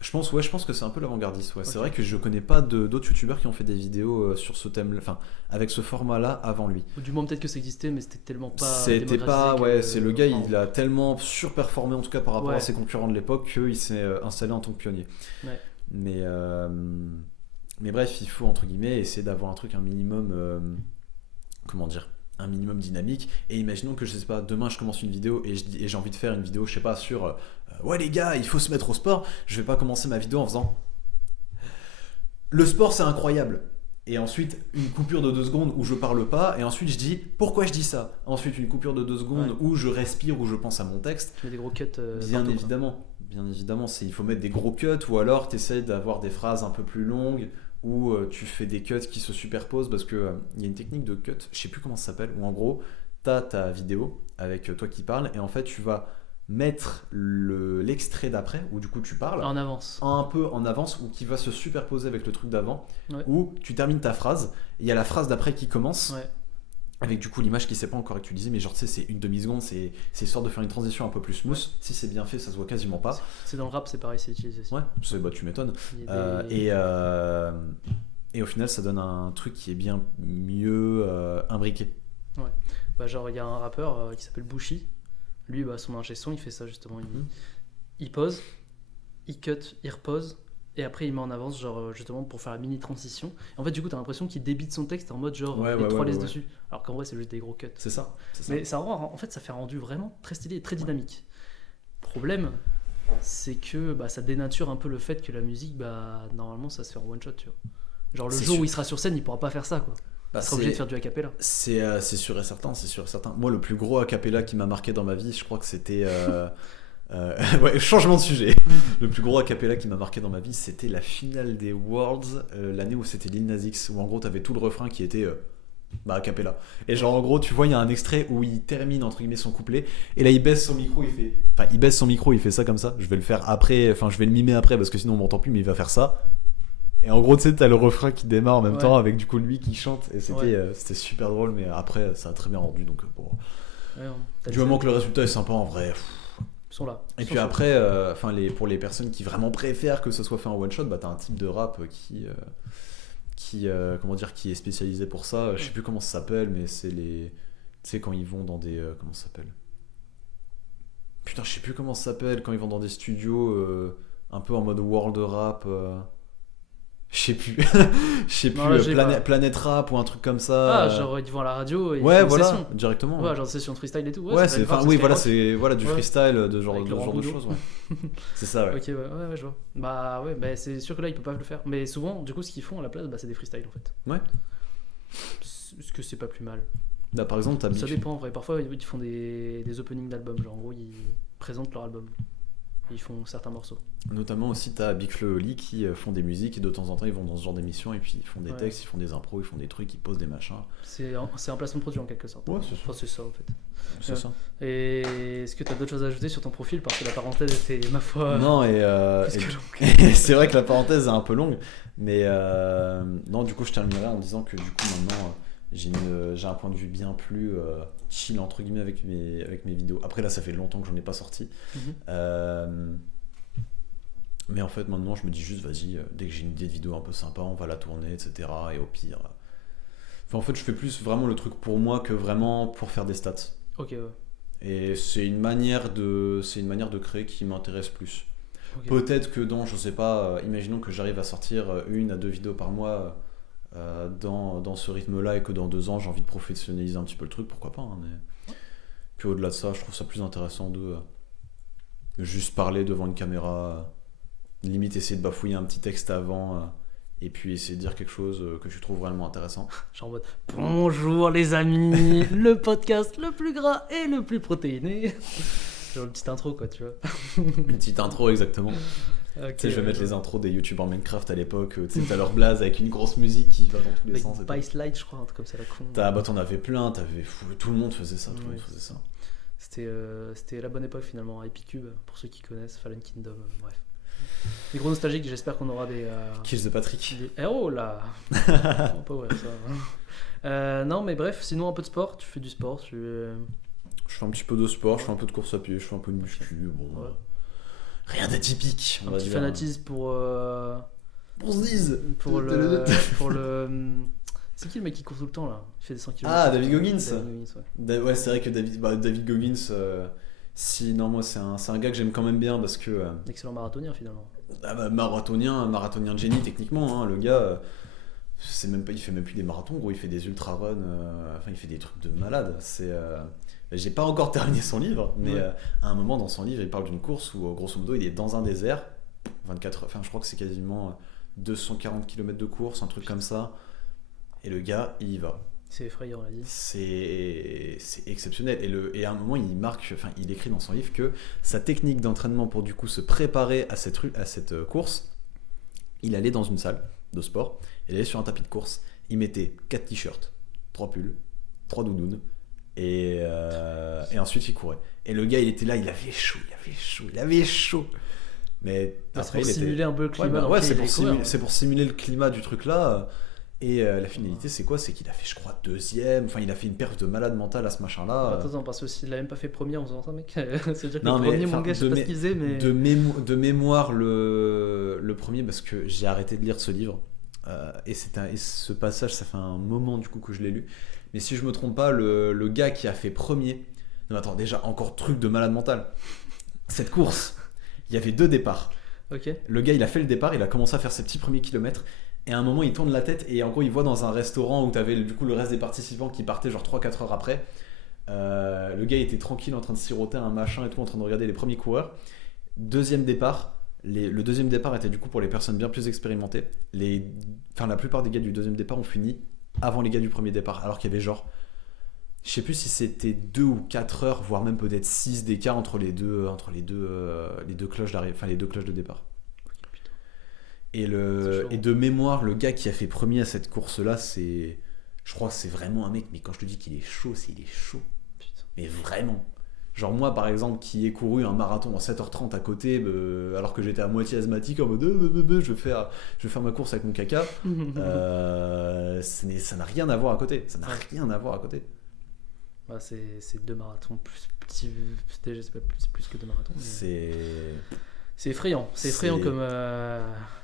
je pense que c'est un peu l'avant-gardiste. Ouais. Okay. C'est vrai que je connais pas d'autres youtubeurs qui ont fait des vidéos sur ce thème, enfin avec ce format-là avant lui. Ou du moins peut-être que ça existait, mais c'était tellement pas. C'était pas, ouais, c'est le gars, il a Ouais. tellement surperformé en tout cas par rapport à ses concurrents de l'époque qu'il s'est installé en tant que pionnier. Ouais. Mais bref, il faut entre guillemets essayer d'avoir un minimum, un minimum dynamique. Et imaginons que je sais pas, demain je commence une vidéo et j'ai envie de faire une vidéo, je sais pas, sur ouais les gars, il faut se mettre au sport. Je vais pas commencer ma vidéo en faisant le sport c'est incroyable. Et ensuite, une coupure de 2 secondes où je parle pas, et ensuite je dis pourquoi je dis ça. Ensuite, une coupure de 2 secondes où je respire, où je pense à mon texte. Tu mets des gros cuts. Bien évidemment, il faut mettre des gros cuts, ou alors tu essaies d'avoir des phrases un peu plus longues, où tu fais des cuts qui se superposent, parce qu'il y a une technique de cut, je sais plus comment ça s'appelle, où en gros, tu as ta vidéo avec toi qui parle, et en fait, tu vas mettre l'extrait d'après où du coup tu parles en avance, un peu en avance, ou qui va se superposer avec le truc d'avant, ouais. Où tu termines ta phrase et il y a la phrase d'après qui commence, ouais. Avec du coup l'image qui s'est pas encore utilisée, mais genre tu sais c'est une demi-seconde, c'est histoire de faire une transition un peu plus smooth. Ouais. Si c'est bien fait, ça se voit quasiment pas. C'est dans le rap, c'est pareil, c'est utilisé. Ouais, tu m'étonnes. Et au final ça donne un truc qui est bien mieux imbriqué. Ouais. Bah genre il y a un rappeur qui s'appelle Bushi. Lui, son ingé son, il fait ça justement. Il pose, il cut, il repose, et après il met en avance, genre justement pour faire la mini transition. En fait, du coup, t'as l'impression qu'il débite son texte en mode genre les trois laisses dessus. Alors qu'en vrai, c'est juste des gros cuts. C'est ça. Mais ça rend, en fait, ça fait un rendu vraiment très stylé et très dynamique. Problème, c'est que ça dénature un peu le fait que la musique, normalement, ça se fait en one shot, tu vois. Genre le jour où il sera sur scène, il pourra pas faire ça, quoi. Il sera obligé de faire du acapella. C'est sûr et certain, Moi, le plus gros acapella qui m'a marqué dans ma vie, je crois que c'était... ouais, changement de sujet. Le plus gros acapella qui m'a marqué dans ma vie, c'était la finale des Worlds, l'année où c'était Lil Nas X, où en gros, t'avais tout le refrain qui était... acapella. Et genre en gros tu vois il y a un extrait où il termine entre guillemets son couplet et là il baisse son micro, il fait ça comme ça. Je vais le faire après, je vais le mimer après parce que sinon on m'entend plus, mais il va faire ça. Et en gros tu sais t'as le refrain qui démarre en même temps avec du coup lui qui chante et c'était super drôle, mais après ça a très bien rendu, donc bon. Du moment que le résultat est sympa en vrai. Ils sont là. Et puis après pour les personnes qui vraiment préfèrent que ça soit fait en one shot, t'as un type de rap qui est spécialisé pour ça. Je sais plus comment ça s'appelle, mais c'est les... Tu sais, quand ils vont dans des... comment ça s'appelle ? Putain, je sais plus comment ça s'appelle, quand ils vont dans des studios un peu en mode world rap... Je sais plus. Planète Rap ou un truc comme ça. Genre ils vont à la radio et ouais, ils font voilà, une session. directement. Ouais, genre session de freestyle et tout. C'est du freestyle, de genre de choses. Ouais. C'est ça, ouais. Ok, ouais, je vois. C'est sûr que là, ils peuvent pas le faire. Mais souvent, du coup, ce qu'ils font à la place, c'est des freestyles en fait. Ouais. Est-ce que c'est pas plus mal ? Là, par exemple, ça dépend en vrai. Parfois, ils font des openings d'albums. Genre en gros, ils présentent leur album. Ils font certains morceaux. Notamment aussi, t'as Big Flo et Oli qui font des musiques et de temps en temps ils vont dans ce genre d'émission et puis ils font des textes, ils font des impros, ils font des trucs, ils posent des machins. C'est un placement de produit en quelque sorte. Ouais, c'est ça en fait. C'est ça. Et est-ce que t'as d'autres choses à ajouter sur ton profil, parce que la parenthèse était ma foi. Non, et c'est vrai que la parenthèse est un peu longue, mais non, du coup je terminerai en disant que du coup maintenant j'ai un point de vue bien plus chill entre guillemets avec mes vidéos. Après là ça fait longtemps que j'en ai pas sorti. Mais en fait maintenant je me dis juste vas-y, dès que j'ai une idée de vidéo un peu sympa on va la tourner, etc. Et au pire en fait je fais plus vraiment le truc pour moi que vraiment pour faire des stats. Ok, ouais. Et c'est une manière de créer qui m'intéresse plus. Okay. Peut-être que je sais pas, imaginons que j'arrive à sortir 1 à 2 vidéos par mois dans ce rythme-là et que dans 2 ans j'ai envie de professionnaliser un petit peu le truc, pourquoi pas, hein, mais... Puis au-delà de ça, je trouve ça plus intéressant de juste parler devant une caméra, limite essayer de bafouiller un petit texte avant, et puis essayer de dire quelque chose que tu trouves vraiment intéressant. Genre en mode bonjour les amis, le podcast le plus gras et le plus protéiné. Genre une petite intro quoi, tu vois. Une petite intro, exactement. Ok, Tu sais, je vais mettre les intros des youtubeurs Minecraft à l'époque. Tu sais, t'as leur blaze avec une grosse musique qui va dans tous les Avec sens. et tout. Spice Light, je crois, un truc comme ça, la con. T'en avais plein, tout le monde faisait ça, tout le Ouais, monde faisait ça. C'était la bonne époque finalement, Epicube, pour ceux qui connaissent, Fallen Kingdom, bref. Des gros nostalgiques, j'espère qu'on aura des. Kills the Patrick. Oh là On peut pas ouvrir ça. Non, mais bref, sinon un peu de sport, tu fais du sport, Je fais un petit peu de sport, je fais un peu de course à pied, je fais un peu de muscu, bon. Ouais. Rien d'atypique, on Un va petit dire. fanatisme pour. On se dise Pour le. C'est qui le mec qui court tout le temps là? Il fait des 100 km. Ah, David Goggins. Ouais. Ouais, c'est vrai que David Goggins, non, moi c'est un gars que j'aime quand même bien parce que. Excellent marathonien finalement. Marathonien de génie techniquement, hein, le gars. Il fait même plus des marathons, gros, il fait des ultra runs, il fait des trucs de malade. J'ai pas encore terminé son livre, mais Ouais. à un moment dans son livre, il parle d'une course où grosso modo il est dans un désert, 24 heures, je crois que c'est quasiment 240 km de course, un truc comme ça, et le gars il y va. C'est effrayant, on l'a dit. C'est exceptionnel. Et à un moment, il écrit dans son livre que sa technique d'entraînement pour du coup se préparer à cette course, il allait dans une salle de sport, il allait sur un tapis de course, il mettait 4 t-shirts, 3 pulls, 3 doudounes, et ensuite il courait. Et le gars, il était là, il avait chaud. Mais C'est après, pour il simuler était... un peu le climat. Ouais, dans lequel c'est il pour, allait courir, c'est pour simuler le climat du truc là. Et la finalité, c'est quoi? C'est qu'il a fait, je crois, deuxième. Enfin, il a fait une perf de malade mental à ce machin-là. Attends, parce que s'il a même pas fait premier en faisant ça, mec. C'est-à-dire que Non, le mais, premier, mon enfin, gars, je sais pas ce qu'il faisait, mais. de mémoire, le premier, parce que j'ai arrêté de lire ce livre. Et ce passage, ça fait un moment du coup que je l'ai lu. Mais si je me trompe pas, le gars qui a fait premier. Non, attends, déjà, encore truc de malade mental. Cette course, il y avait 2 départs. Ok. Le gars, il a fait le départ, il a commencé à faire ses petits premiers kilomètres. Et à un moment, il tourne la tête et en gros, il voit dans un restaurant où t'avais du coup le reste des participants qui partaient genre 3-4 heures après. Le gars était tranquille en train de siroter un machin et tout, en train de regarder les premiers coureurs. Deuxième départ. Le deuxième départ était du coup pour les personnes bien plus expérimentées. La plupart des gars du deuxième départ ont fini avant les gars du premier départ. Alors qu'il y avait genre, je sais plus si c'était 2 ou 4 heures, voire même peut-être 6 d'écart entre les deux cloches d'arrivée, enfin les 2 cloches de départ. Et de mémoire, le gars qui a fait premier à cette course-là, je crois que c'est vraiment un mec, mais quand je te dis qu'il est chaud, il est chaud. Putain. Mais vraiment. Genre moi, par exemple, qui ai couru un marathon en 7h30 à côté, alors que j'étais à moitié asthmatique, en mode je vais faire ma course avec mon caca, ça n'a rien à voir à côté. Ça n'a rien à voir à côté. Bah, c'est 2 marathons plus petits. Déjà, c'est plus que 2 marathons. Mais... C'est effrayant. C'est effrayant comme.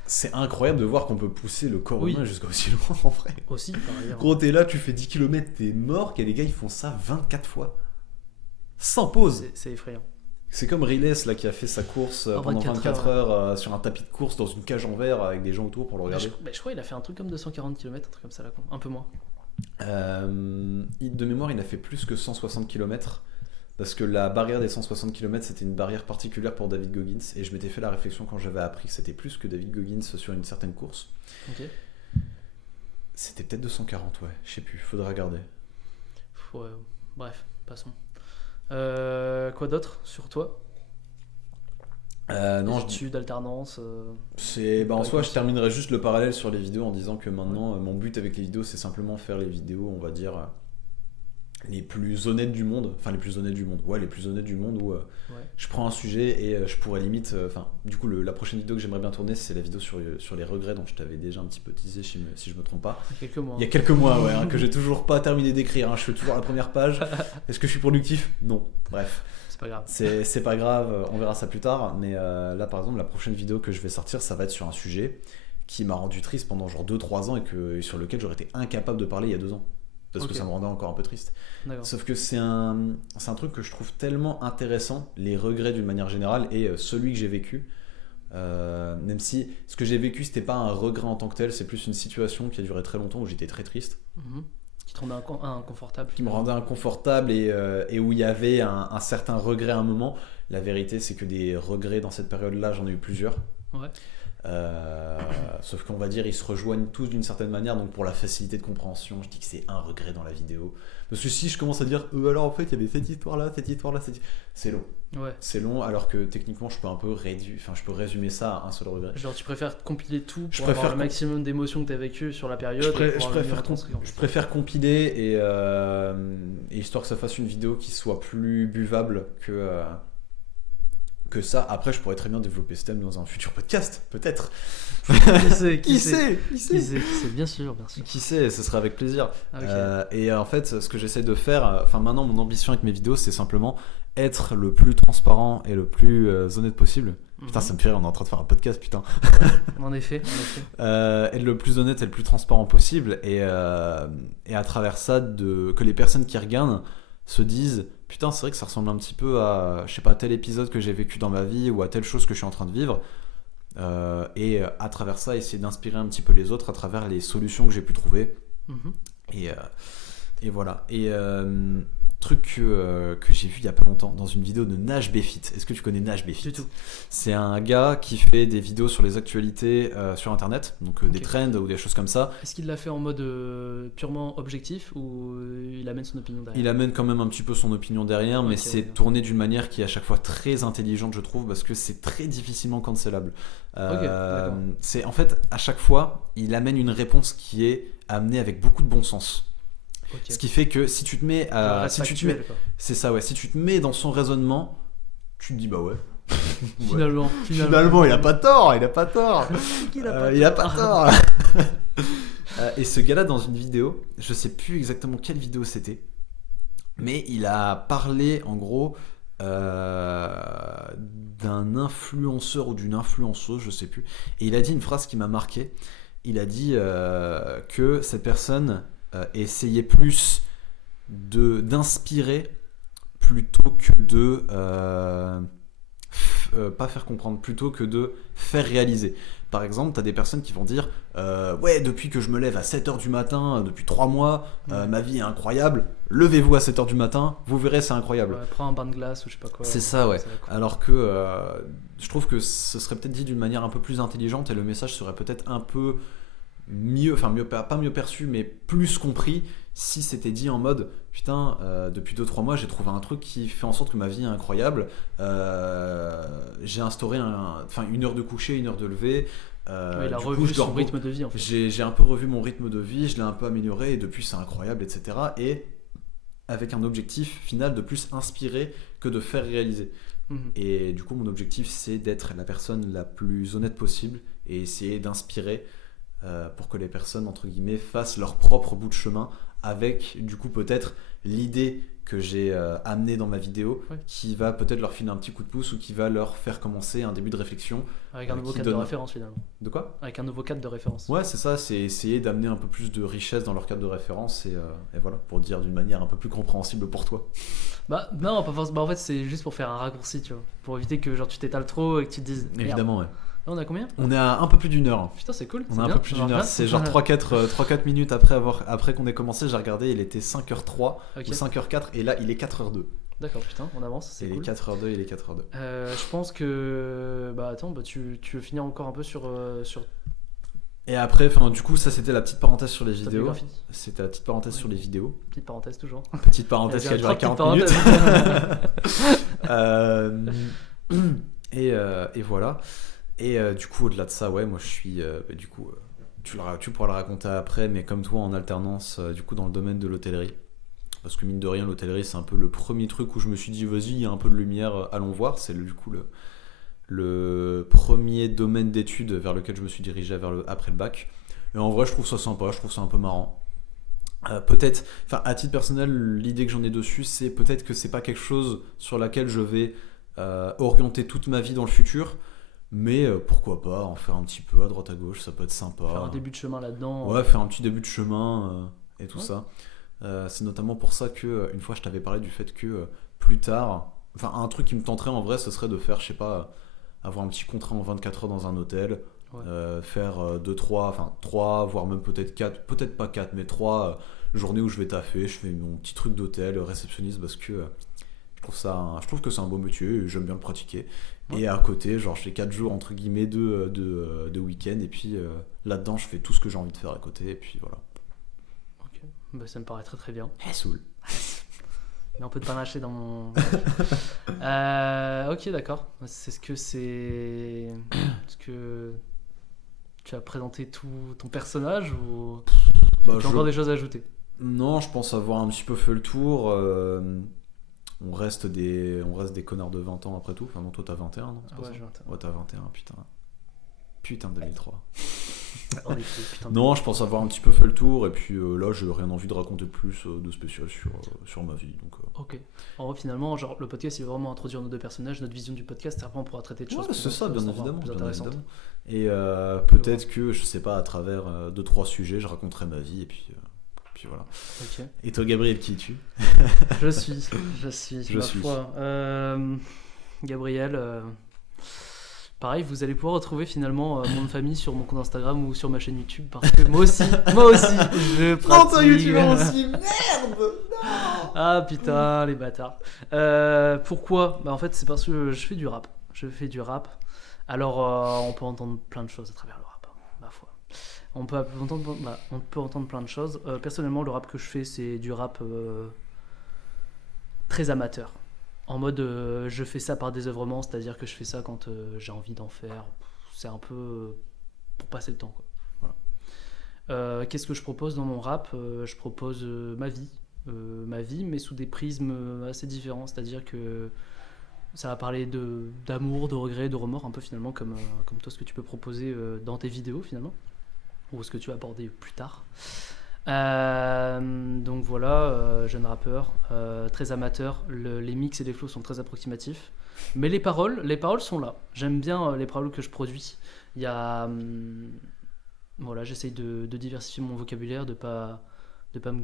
C'est incroyable de voir qu'on peut pousser le corps Oui. humain jusqu'à aussi loin en vrai. Aussi, par ailleurs. Gros, t'es là, tu fais 10 km, t'es mort, qu'il y a des gars, ils font ça 24 fois. Sans pause. C'est effrayant. C'est comme Riles là qui a fait sa course pendant 24 heures sur un tapis de course dans une cage en verre avec des gens autour pour le regarder. Je crois qu'il a fait un truc comme 240 km, un truc comme ça là, quoi. Un peu moins. De mémoire, il a fait plus que 160 km parce que la barrière des 160 km c'était une barrière particulière pour David Goggins et je m'étais fait la réflexion quand j'avais appris que c'était plus que David Goggins sur une certaine course. Ok. C'était peut-être 240, ouais, je sais plus, faudra regarder. Ouais, bref, passons. Quoi d'autre sur toi? Non, études, alternance. En soi, je terminerai juste le parallèle sur les vidéos en disant que maintenant, mon but avec les vidéos, c'est simplement faire les vidéos, on va dire, les plus honnêtes du monde. Enfin, les plus honnêtes du monde. Ouais, les plus honnêtes du monde où je prends un sujet et je pourrais limite. Du coup, la prochaine vidéo que j'aimerais bien tourner, c'est la vidéo sur les regrets dont je t'avais déjà un petit peu teasé, si je me trompe pas. Il y a quelques mois, ouais, que j'ai toujours pas terminé d'écrire. Je fais toujours la première page. Est-ce que je suis productif? Non. Bref. C'est pas grave. C'est pas grave, on verra ça plus tard. Mais là, par exemple, la prochaine vidéo que je vais sortir, ça va être sur un sujet qui m'a rendu triste pendant genre 2-3 ans et sur lequel j'aurais été incapable de parler il y a 2 ans. Parce que ça me rendait encore un peu triste. D'accord. Sauf que c'est un truc que je trouve tellement intéressant, les regrets d'une manière générale, et celui que j'ai vécu. Même si ce que j'ai vécu, c'était pas un regret en tant que tel, c'est plus une situation qui a duré très longtemps où j'étais très triste. Qui te rendait inconfortable. Qui me rendait inconfortable et où il y avait un certain regret à un moment. La vérité, c'est que des regrets dans cette période-là, j'en ai eu plusieurs. Ouais. Sauf qu'on va dire ils se rejoignent tous d'une certaine manière, donc pour la facilité de compréhension je dis que c'est un regret dans la vidéo, parce que si je commence à dire alors en fait il y avait cette histoire là, c'est long. Ouais. C'est long, alors que techniquement je peux un peu je peux résumer ça à un seul regret. Genre tu préfères compiler tout Je pour préfère avoir le maximum d'émotions que tu as vécues sur la période. Je préfère compiler et histoire que ça fasse une vidéo qui soit plus buvable que ça. Après, je pourrais très bien développer ce thème dans un futur podcast, peut-être. Qui sait, bien sûr. Qui sait, ce serait avec plaisir. Okay. Et en fait, ce que j'essaie de faire, maintenant, mon ambition avec mes vidéos, c'est simplement être le plus transparent et le plus honnête possible. Putain, ça me fait rire, on est en train de faire un podcast, putain. En effet. Être le plus honnête et le plus transparent possible, et à travers ça, que les personnes qui regardent se disent putain, c'est vrai que ça ressemble un petit peu à, je sais pas, tel épisode que j'ai vécu dans ma vie ou à telle chose que je suis en train de vivre. Et à travers ça, essayer d'inspirer un petit peu les autres à travers les solutions que j'ai pu trouver. Et voilà. Et truc que j'ai vu il y a pas longtemps dans une vidéo de Nash Befit. Est-ce que tu connais Nash Befit ? Du tout. C'est un gars qui fait des vidéos sur les actualités sur internet, donc des trends ou des choses comme ça. Est-ce qu'il l'a fait en mode purement objectif ou il amène son opinion derrière ? Il amène quand même un petit peu son opinion derrière, mais c'est tourné d'une manière qui est à chaque fois très intelligente, je trouve, parce que c'est très difficilement cancelable. C'est en fait à chaque fois il amène une réponse qui est amenée avec beaucoup de bon sens. Ce qui fait que si tu te mets c'est ça, ouais, si tu te mets dans son raisonnement, tu te dis bah ouais. Finalement, il a pas tort. Il a pas tort. Et ce gars-là, dans une vidéo, je sais plus exactement quelle vidéo c'était, mais il a parlé en gros d'un influenceur ou d'une influenceuse, je sais plus, et il a dit une phrase qui m'a marqué. Il a dit que cette personne essayait plus d'inspirer plutôt que de pas faire comprendre, plutôt que de faire réaliser. Par exemple, tu as des personnes qui vont dire ouais, depuis que je me lève à 7h du matin, depuis 3 mois, ma vie est incroyable, levez-vous à 7h du matin, vous verrez, c'est incroyable. Ouais, prends un bain de glace ou je sais pas quoi. C'est ça, ouais. Alors que je trouve que ce serait peut-être dit d'une manière un peu plus intelligente et le message serait peut-être un peu mieux, pas mieux perçu, mais plus compris si c'était dit en mode putain, depuis 2-3 mois j'ai trouvé un truc qui fait en sorte que ma vie est incroyable, j'ai instauré une heure de coucher, une heure de lever, il a revu son rythme de vie en fait. J'ai un peu revu mon rythme de vie, je l'ai un peu amélioré et depuis c'est incroyable, etc. Et avec un objectif final de plus inspirer que de faire réaliser. Et du coup mon objectif c'est d'être la personne la plus honnête possible et essayer d'inspirer pour que les personnes entre guillemets fassent leur propre bout de chemin avec du coup peut-être l'idée que j'ai amenée dans ma vidéo, qui va peut-être leur filer un petit coup de pouce ou qui va leur faire commencer un début de réflexion avec un nouveau cadre de référence finalement. De quoi ? Avec un nouveau cadre de référence. Ouais, c'est ça, c'est essayer d'amener un peu plus de richesse dans leur cadre de référence et voilà, pour dire d'une manière un peu plus compréhensible pour toi. Bah non, pas forcément. En fait, c'est juste pour faire un raccourci, tu vois, pour éviter que genre tu t'étales trop et que tu te dises. Évidemment, ouais. Là, on a combien ? On est à un peu plus d'une heure. Putain, c'est cool. On a un peu plus d'une heure. C'est genre 3-4 minutes après qu'on ait commencé. J'ai regardé, il était 5h03 ou 5h04 et là il est 4h02. D'accord, putain, on avance. C'est cool. Il est 4h02, il est 4h02. Je pense que. Bah attends, tu veux finir encore un peu sur. Et après, du coup, ça c'était la petite parenthèse sur les vidéos. C'était la petite parenthèse sur les vidéos. Petite parenthèse toujours. Petite parenthèse qui a duré 40 minutes. Et voilà. Et du coup, au-delà de ça, ouais, moi je suis. Du coup, tu pourras le raconter après, mais comme toi en alternance, du coup, dans le domaine de l'hôtellerie. Parce que mine de rien, l'hôtellerie, c'est un peu le premier truc où je me suis dit, vas-y, il y a un peu de lumière, allons voir. C'est du coup le premier domaine d'études vers lequel je me suis dirigé après le bac. Et en vrai, je trouve ça sympa, je trouve ça un peu marrant. Peut-être, à titre personnel, l'idée que j'en ai dessus, c'est peut-être que c'est pas quelque chose sur laquelle je vais orienter toute ma vie dans le futur. Mais pourquoi pas en faire un petit peu à droite à gauche, ça peut être sympa. Faire un début de chemin là-dedans. Ouais, faire un petit début de chemin et tout ça. C'est notamment pour ça que une fois je t'avais parlé du fait que plus tard, un truc qui me tenterait en vrai, ce serait de faire, je sais pas, avoir un petit contrat en 24 heures dans un hôtel, faire 3, voire même peut-être 4, peut-être pas 4, mais 3 journées où je vais taffer, je fais mon petit truc d'hôtel, réceptionniste, parce que je Je trouve que c'est un beau métier et j'aime bien le pratiquer. Ouais. Et à côté, genre, j'ai 4 jours entre guillemets de week-end. Et puis là-dedans, je fais tout ce que j'ai envie de faire à côté. Et puis voilà. Ok, bah, ça me paraît très très bien. Saoul. Mais un peu de panaché dans mon. Ok, d'accord. Est-ce que tu as présenté tout ton personnage ou Bah, tu as encore des choses à ajouter? Non, je pense avoir un petit peu fait le tour. On reste des connards de 20 ans après tout. Enfin, non, toi t'as 21, non? C'est pas Ouais, ça j'ai 21. Ouais, t'as 21, putain. Putain, 2003. En effet, putain de- Non, je pense avoir un petit peu fait le tour. Et puis là, j'ai rien envie de raconter plus de spécial sur ma vie. Donc, Ok. En vrai, finalement, genre, le podcast, il va vraiment introduire nos deux personnages, notre vision du podcast, et après, on pourra traiter de choses ouais, c'est ça, bien évidemment. plus Bien intéressantes. évidemment. Et peut-être que, je sais pas, à travers 2-3 sujets, je raconterai ma vie. Et puis voilà. Ok. Et toi, Gabriel, qui es-tu? Je suis, Je ma suis. foi. Gabriel, pareil, vous allez pouvoir retrouver finalement mon nom de famille sur mon compte Instagram ou sur ma chaîne YouTube parce que moi aussi, je pratique. aussi, merde! Ah putain, les bâtards. Pourquoi? Bah en fait, c'est parce que je fais du rap. Je fais du rap. Alors, on peut entendre plein de choses à travers le rap, hein, ma foi. On peut entendre plein de choses. Personnellement, le rap que je fais, c'est du rap très amateur. En mode, je fais ça par désœuvrement, c'est-à-dire que je fais ça quand j'ai envie d'en faire. C'est un peu pour passer le temps, quoi. Voilà. Qu'est-ce que je propose dans mon rap? Je propose ma vie, mais sous des prismes assez différents. C'est-à-dire que ça va parler d'amour, de regret, de remords, un peu finalement comme toi, ce que tu peux proposer dans tes vidéos finalement, ou ce que tu vas aborder plus tard. Donc voilà, jeune rappeur, très amateur. Les mix et les flows sont très approximatifs, mais les paroles sont là. J'aime bien les paroles que je produis. Il y a, voilà, j'essaye de diversifier mon vocabulaire, de pas me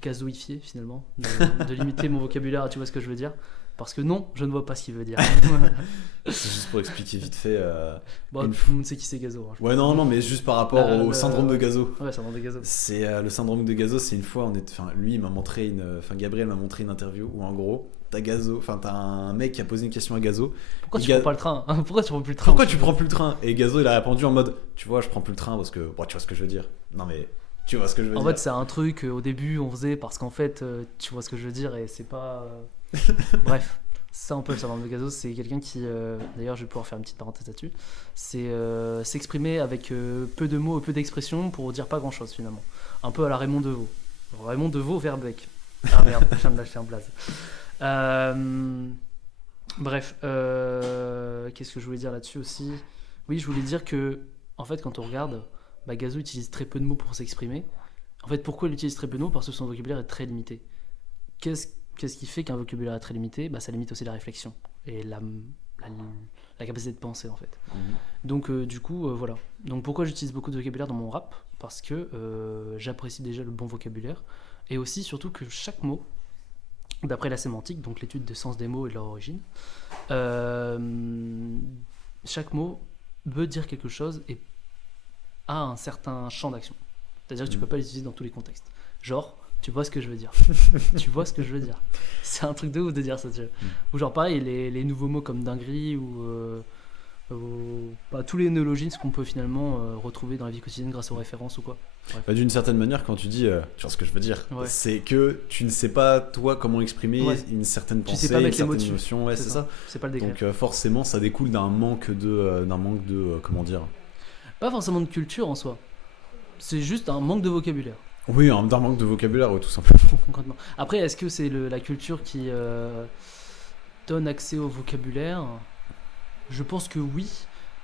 gazoïfier finalement, de limiter mon vocabulaire. Tu vois ce que je veux dire? Parce que non, je ne vois pas ce qu'il veut dire. C'est juste pour expliquer vite fait. Bon, Une tout le monde sait qui c'est Gazo. Hein, Ouais, non, mais juste par rapport au syndrome de Gazo. Ouais, syndrome de Gazo. C'est le syndrome de Gazo, c'est une fois, lui, il m'a montré Gabriel m'a montré une interview où en gros, t'as un mec qui a posé une question à Gazo. Pourquoi tu prends pas le train? Pourquoi tu prends plus le train? Pourquoi tu prends plus le train? Et Gazo, il a répondu en mode, tu vois, je prends plus le train parce que, bon, tu vois ce que je veux dire. Non mais, tu vois ce que je veux dire. En fait, c'est un truc au début on faisait parce qu'en fait, tu vois ce que je veux dire et c'est pas. Bref. Ça, on peut le savoir. De Gazo, c'est quelqu'un qui, d'ailleurs, je vais pouvoir faire une petite parenthèse là-dessus, c'est s'exprimer avec peu de mots et peu d'expressions pour dire pas grand-chose finalement. Un peu à la Raymond Devaux. Raymond Devaux, Verbeek. Ah merde, je viens de lâcher un blaze. Bref, qu'est-ce que je voulais dire là-dessus aussi? Oui, je voulais dire que, en fait, quand on regarde, Gazo utilise très peu de mots pour s'exprimer. En fait, pourquoi il utilise très peu de mots? Parce que son vocabulaire est très limité. Qu'est-ce qui fait qu'un vocabulaire est très limité? Ça limite aussi la réflexion et la capacité de penser en fait. Donc du coup voilà. Donc pourquoi j'utilise beaucoup de vocabulaire dans mon rap? Parce que j'apprécie déjà le bon vocabulaire et aussi surtout que chaque mot, d'après la sémantique, donc l'étude des sens des mots et de leur origine, chaque mot veut dire quelque chose et a un certain champ d'action. C'est-à-dire que tu peux pas l'utiliser dans tous les contextes. Genre, tu vois ce que je veux dire. Tu vois ce que je veux dire. C'est un truc de ouf de dire ça. Tu vois. Ou genre pareil, les nouveaux mots comme dinguerie ou tous les néologismes qu'on peut finalement retrouver dans la vie quotidienne grâce aux références ou quoi. D'une certaine manière, quand tu dis, tu vois ce que je veux dire, c'est que tu ne sais pas toi comment exprimer une certaine pensée, tu sais pas mettre une les mots certaine dessus. émotion, c'est ça. C'est pas le décret. Donc forcément, ça découle d'un manque de comment dire. Pas forcément de culture en soi. C'est juste un manque de vocabulaire. Oui, d'un manque de vocabulaire, tout simplement. Concrètement. Après, est-ce que c'est la culture qui donne accès au vocabulaire? Je pense que oui,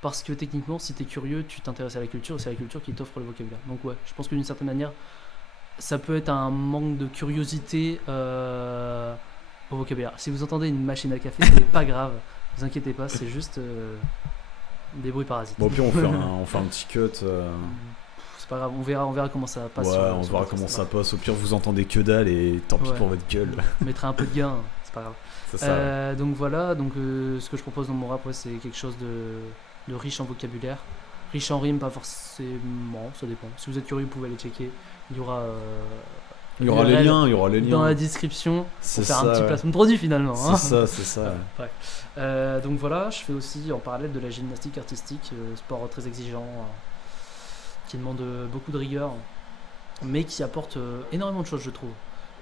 parce que techniquement, si t'es curieux, tu t'intéresses à la culture et c'est la culture qui t'offre le vocabulaire. Donc ouais, je pense que d'une certaine manière, ça peut être un manque de curiosité au vocabulaire. Si vous entendez une machine à café, c'est pas grave, vous inquiétez pas, c'est juste des bruits parasites. Bon, puis on fait un petit cut. C'est pas grave, on verra comment ça passe. Ouais, on verra comment ça passe. Au pire, vous entendez que dalle et tant pis pour votre gueule. On mettra un peu de gain, c'est pas grave. C'est ça. Donc voilà, ce que je propose dans mon rap, c'est quelque chose de riche en vocabulaire, riche en rimes, pas forcément, ça dépend. Si vous êtes curieux, vous pouvez aller checker. Il y aura Il y aura les liens, il y aura les liens. Dans la description, C'est pour faire ça, un petit ouais. placement de produit finalement. hein. C'est ça. Donc voilà, je fais aussi en parallèle de la gymnastique artistique, sport très exigeant, qui demande beaucoup de rigueur, mais qui apporte énormément de choses, je trouve.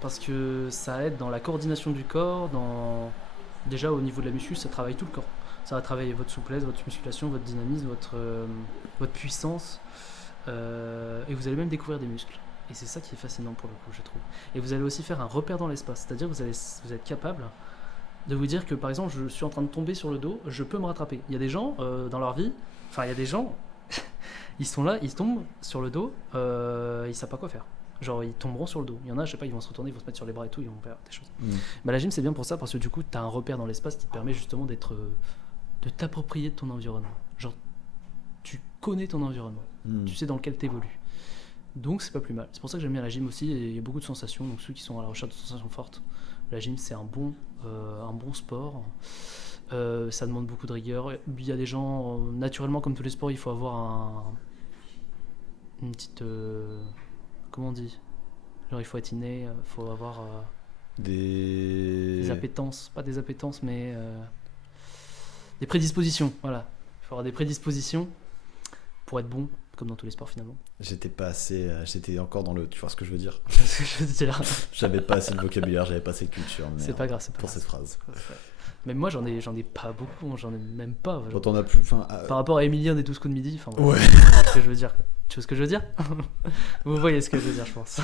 Parce que ça aide dans la coordination du corps, déjà au niveau de la muscu, ça travaille tout le corps. Ça va travailler votre souplesse, votre musculation, votre dynamisme, votre puissance, et vous allez même découvrir des muscles. Et c'est ça qui est fascinant pour le coup, je trouve. Et vous allez aussi faire un repère dans l'espace, c'est-à-dire que vous êtes capable de vous dire que par exemple je suis en train de tomber sur le dos, je peux me rattraper. Il y a des gens dans leur vie, il y a des gens, ils sont là, ils tombent sur le dos, ils savent pas quoi faire. Genre ils tomberont sur le dos. Il y en a, je sais pas, ils vont se retourner, ils vont se mettre sur les bras et tout, ils vont faire des choses. Bah, la gym c'est bien pour ça parce que du coup tu as un repère dans l'espace qui te permet justement de t'approprier de ton environnement. Genre tu connais ton environnement, tu sais dans lequel tu évolues. Donc c'est pas plus mal. C'est pour ça que j'aime bien la gym aussi, et il y a beaucoup de sensations, donc ceux qui sont à la recherche de sensations fortes, la gym c'est un bon sport. Ça demande beaucoup de rigueur. Il y a des gens, naturellement comme tous les sports, il faut avoir une petite... comment on dit ? Genre il faut être inné, il faut avoir des appétences, pas des appétences mais des prédispositions, voilà. Il faut avoir des prédispositions pour être bon, comme dans tous les sports finalement. J'étais encore dans le... Tu vois ce que je veux dire ? C'est ce que je veux dire. J'avais pas assez de vocabulaire, j'avais pas assez de culture. C'est pas grave, pour cette phrase. Mais moi j'en ai pas beaucoup, j'en ai même pas. Quand on a plus... Par rapport à Emilien des 12 coups de midi, ouais. C'est ce que je veux dire. Tu vois ce que je veux dire ? Vous voyez ce que je veux dire, je pense.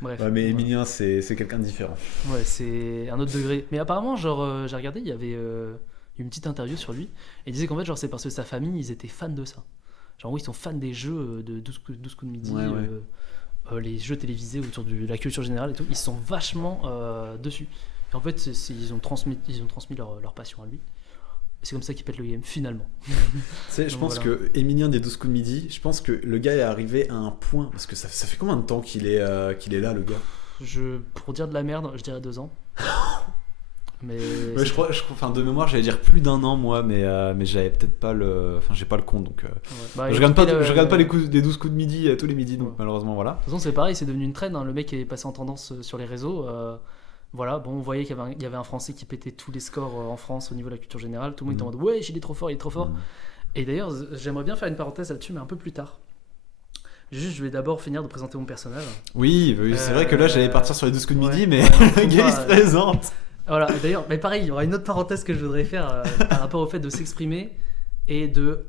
Bref. Ouais, mais Emilien, c'est quelqu'un de différent. Ouais, c'est un autre degré. Mais apparemment, genre, j'ai regardé, il y avait une petite interview sur lui, et il disait qu'en fait, genre, c'est parce que sa famille, ils étaient fans de ça. Genre, oui, ils sont fans des jeux de 12 coups de midi, ouais. Les jeux télévisés autour de la culture générale et tout, ils sont vachement dessus. Et en fait, ils ont transmis leur passion à lui. C'est comme ça qu'il pète le game, finalement. Je pense que Emilien des 12 coups de midi, je pense que le gars est arrivé à un point, parce que ça fait combien de temps qu'il est là, le gars ? Pour dire de la merde, je dirais 2 ans. Mais ouais, je crois, de mémoire, j'allais dire plus d'1 an, moi, mais j'avais peut-être pas j'ai pas le compte, donc ouais. Bah, je regarde pas les 12 coups de midi tous les midis, donc malheureusement, voilà. De toute façon, c'est pareil, c'est devenu une trend, hein. Le mec est passé en tendance sur les réseaux. Voilà, bon, on voyait qu'il y avait un Français qui pétait tous les scores en France au niveau de la culture générale. Tout le monde était en mode ouais, il est trop fort. Et d'ailleurs, j'aimerais bien faire une parenthèse là-dessus, mais un peu plus tard. Juste, je vais d'abord finir de présenter mon personnage. Oui, c'est vrai que là, j'allais partir sur les 12 coups de midi, mais le gars, il se présente. Voilà, et d'ailleurs, mais pareil, il y aura une autre parenthèse que je voudrais faire par rapport au fait de s'exprimer et de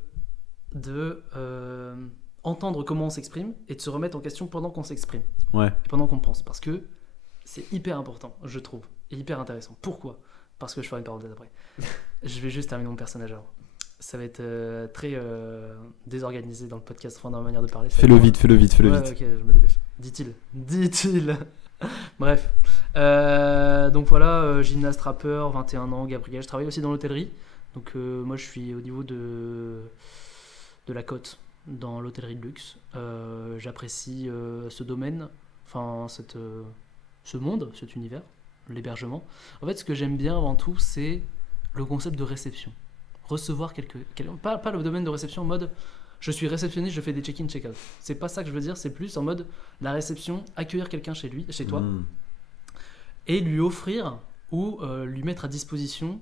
entendre comment on s'exprime et de se remettre en question pendant qu'on s'exprime. Ouais. Et pendant qu'on pense. Parce que c'est hyper important, je trouve, et hyper intéressant. Pourquoi ? Parce que je ferai une parenthèse après. Je vais juste terminer mon personnage avant. Ça va être très désorganisé dans le podcast, enfin dans ma manière de parler. Fais-le vite. Ok, je me dépêche. Dit-il. Bref. Donc voilà, gymnaste, rappeur, 21 ans, Gabriel. Je travaille aussi dans l'hôtellerie. Donc moi je suis au niveau de la côte dans l'hôtellerie de luxe. J'apprécie ce domaine, enfin ce monde, cet univers, l'hébergement. En fait, ce que j'aime bien avant tout, c'est le concept de réception. Recevoir pas le domaine de réception en mode je suis réceptionniste, je fais des check-in, check-out. C'est pas ça que je veux dire, c'est plus en mode la réception, accueillir quelqu'un chez toi, et lui offrir ou lui mettre à disposition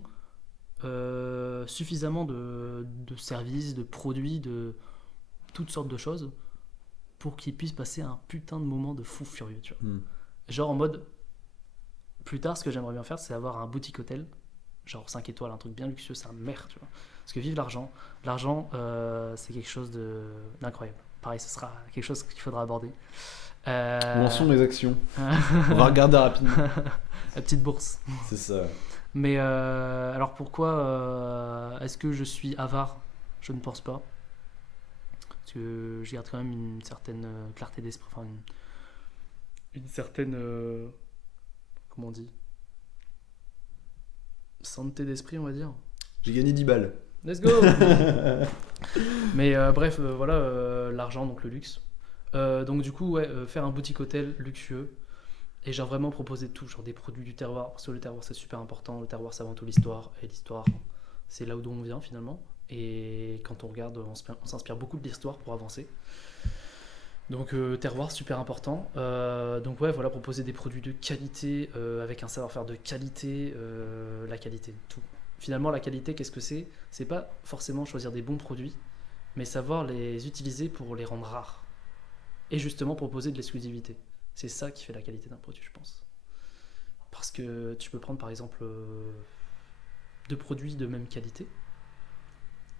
suffisamment de services, de produits, de toutes sortes de choses pour qu'il puisse passer un putain de moment de fou furieux, tu vois. Genre en mode, plus tard, ce que j'aimerais bien faire, c'est avoir un boutique hôtel, genre 5 étoiles, un truc bien luxueux, c'est un merde, tu vois. Parce que vive l'argent, c'est quelque chose d'incroyable. Pareil, ce sera quelque chose qu'il faudra aborder. Où en sont mes actions ? On va regarder rapidement. La petite bourse. C'est ça. Mais alors pourquoi est-ce que je suis avare ? Je ne pense pas. Parce que je garde quand même une certaine clarté d'esprit, enfin une certaine comment on dit, santé d'esprit, on va dire. J'ai gagné 10 balles. Let's go. Mais bref, voilà, l'argent, donc le luxe. Donc du coup, faire un boutique hôtel luxueux et genre vraiment proposer tout, genre des produits du terroir, parce que le terroir c'est super important. Le terroir c'est avant tout l'histoire, et l'histoire c'est là d'où on vient finalement. Et quand on regarde, on s'inspire beaucoup de l'histoire pour avancer. Donc terroir, super important. Donc ouais, voilà, proposer des produits de qualité avec un savoir-faire de qualité, la qualité, tout. Finalement, la qualité, qu'est-ce que c'est? C'est pas forcément choisir des bons produits, mais savoir les utiliser pour les rendre rares. Et justement proposer de l'exclusivité. C'est ça qui fait la qualité d'un produit, je pense. Parce que tu peux prendre par exemple deux produits de même qualité,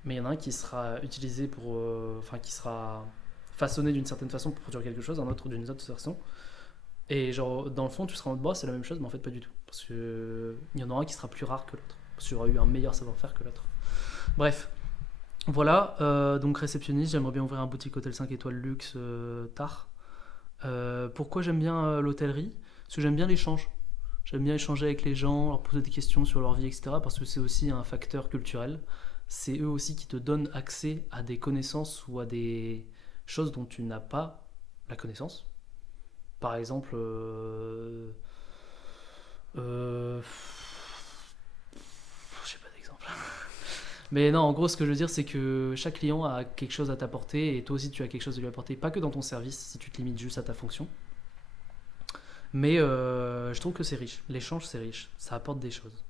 mais il y en a un qui sera utilisé pour. Enfin, qui sera façonné d'une certaine façon pour produire quelque chose, un autre d'une autre façon. Et genre, dans le fond, tu seras en mode, bah, c'est la même chose, mais en fait, pas du tout. Parce que il y en aura un qui sera plus rare que l'autre. Parce qu'il y aura eu un meilleur savoir-faire que l'autre. Bref, voilà. Donc, réceptionniste, j'aimerais bien ouvrir un boutique hôtel 5 étoiles luxe tard. Pourquoi j'aime bien l'hôtellerie? Parce que j'aime bien l'échange. J'aime bien échanger avec les gens, leur poser des questions sur leur vie, etc. Parce que c'est aussi un facteur culturel. C'est eux aussi qui te donnent accès à des connaissances ou à des choses dont tu n'as pas la connaissance. Par exemple, euh, je sais pas d'exemple. Mais non, en gros, ce que je veux dire, c'est que chaque client a quelque chose à t'apporter et toi aussi tu as quelque chose à lui apporter, pas que dans ton service si tu te limites juste à ta fonction. Mais je trouve que c'est riche. L'échange, c'est riche. Ça apporte des choses.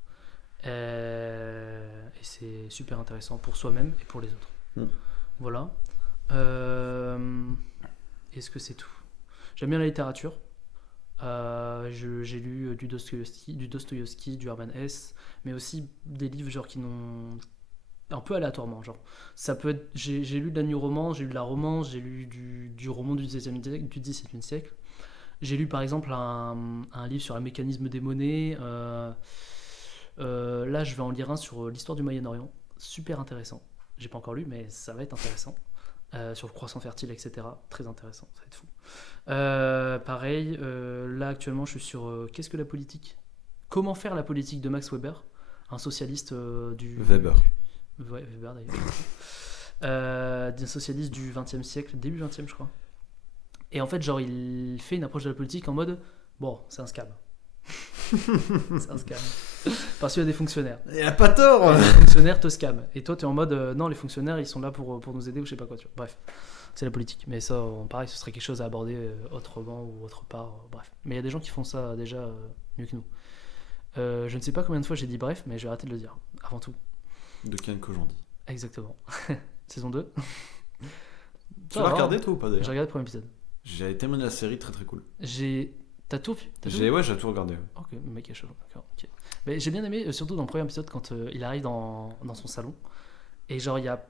Et c'est super intéressant pour soi-même et pour les autres. Mm. Voilà. Est-ce que c'est tout? J'aime bien la littérature. J'ai lu du Dostoïevski, du Hermann Hesse, mais aussi des livres genre qui n'ont un peu aléatoirement. Genre, ça peut être, j'ai lu de la new romance, j'ai lu de la romance, j'ai lu du roman du XVIIe siècle. J'ai lu par exemple un livre sur le mécanisme des monnaies. Là, je vais en lire un sur l'histoire du Moyen-Orient. Super intéressant. J'ai pas encore lu, mais ça va être intéressant. Sur le croissant fertile, etc. Très intéressant, ça va être fou. Pareil, là actuellement, je suis sur qu'est-ce que la politique? Comment faire la politique de Max Weber, un socialiste du. Weber. Ouais, Weber d'ailleurs. D'un socialiste du XXe siècle, début XXe, je crois. Et en fait, genre, il fait une approche de la politique en mode bon, c'est un scam. C'est un scam. Parce qu'il y a des fonctionnaires. Il a pas tort. Et les fonctionnaires te scamment. Et toi, tu es en mode non, les fonctionnaires, ils sont là pour nous aider ou je sais pas quoi. Tu vois. Bref, c'est la politique. Mais ça, pareil, ce serait quelque chose à aborder autrement ou autre part. Bref. Mais il y a des gens qui font ça déjà mieux que nous. Je ne sais pas combien de fois j'ai dit bref, mais je vais arrêter de le dire. Avant tout. De Ken Kojandi. Exactement. Saison 2. Tu l'as regardé toi ou pas d'ailleurs? J'ai regardé le premier épisode. J'ai terminé la série, très très cool. T'as tout vu? Ouais, j'ai tout regardé. Ok, le mec est chaud. D'accord, ok. Mais j'ai bien aimé, surtout dans le premier épisode, quand il arrive dans son salon. Et genre, il y a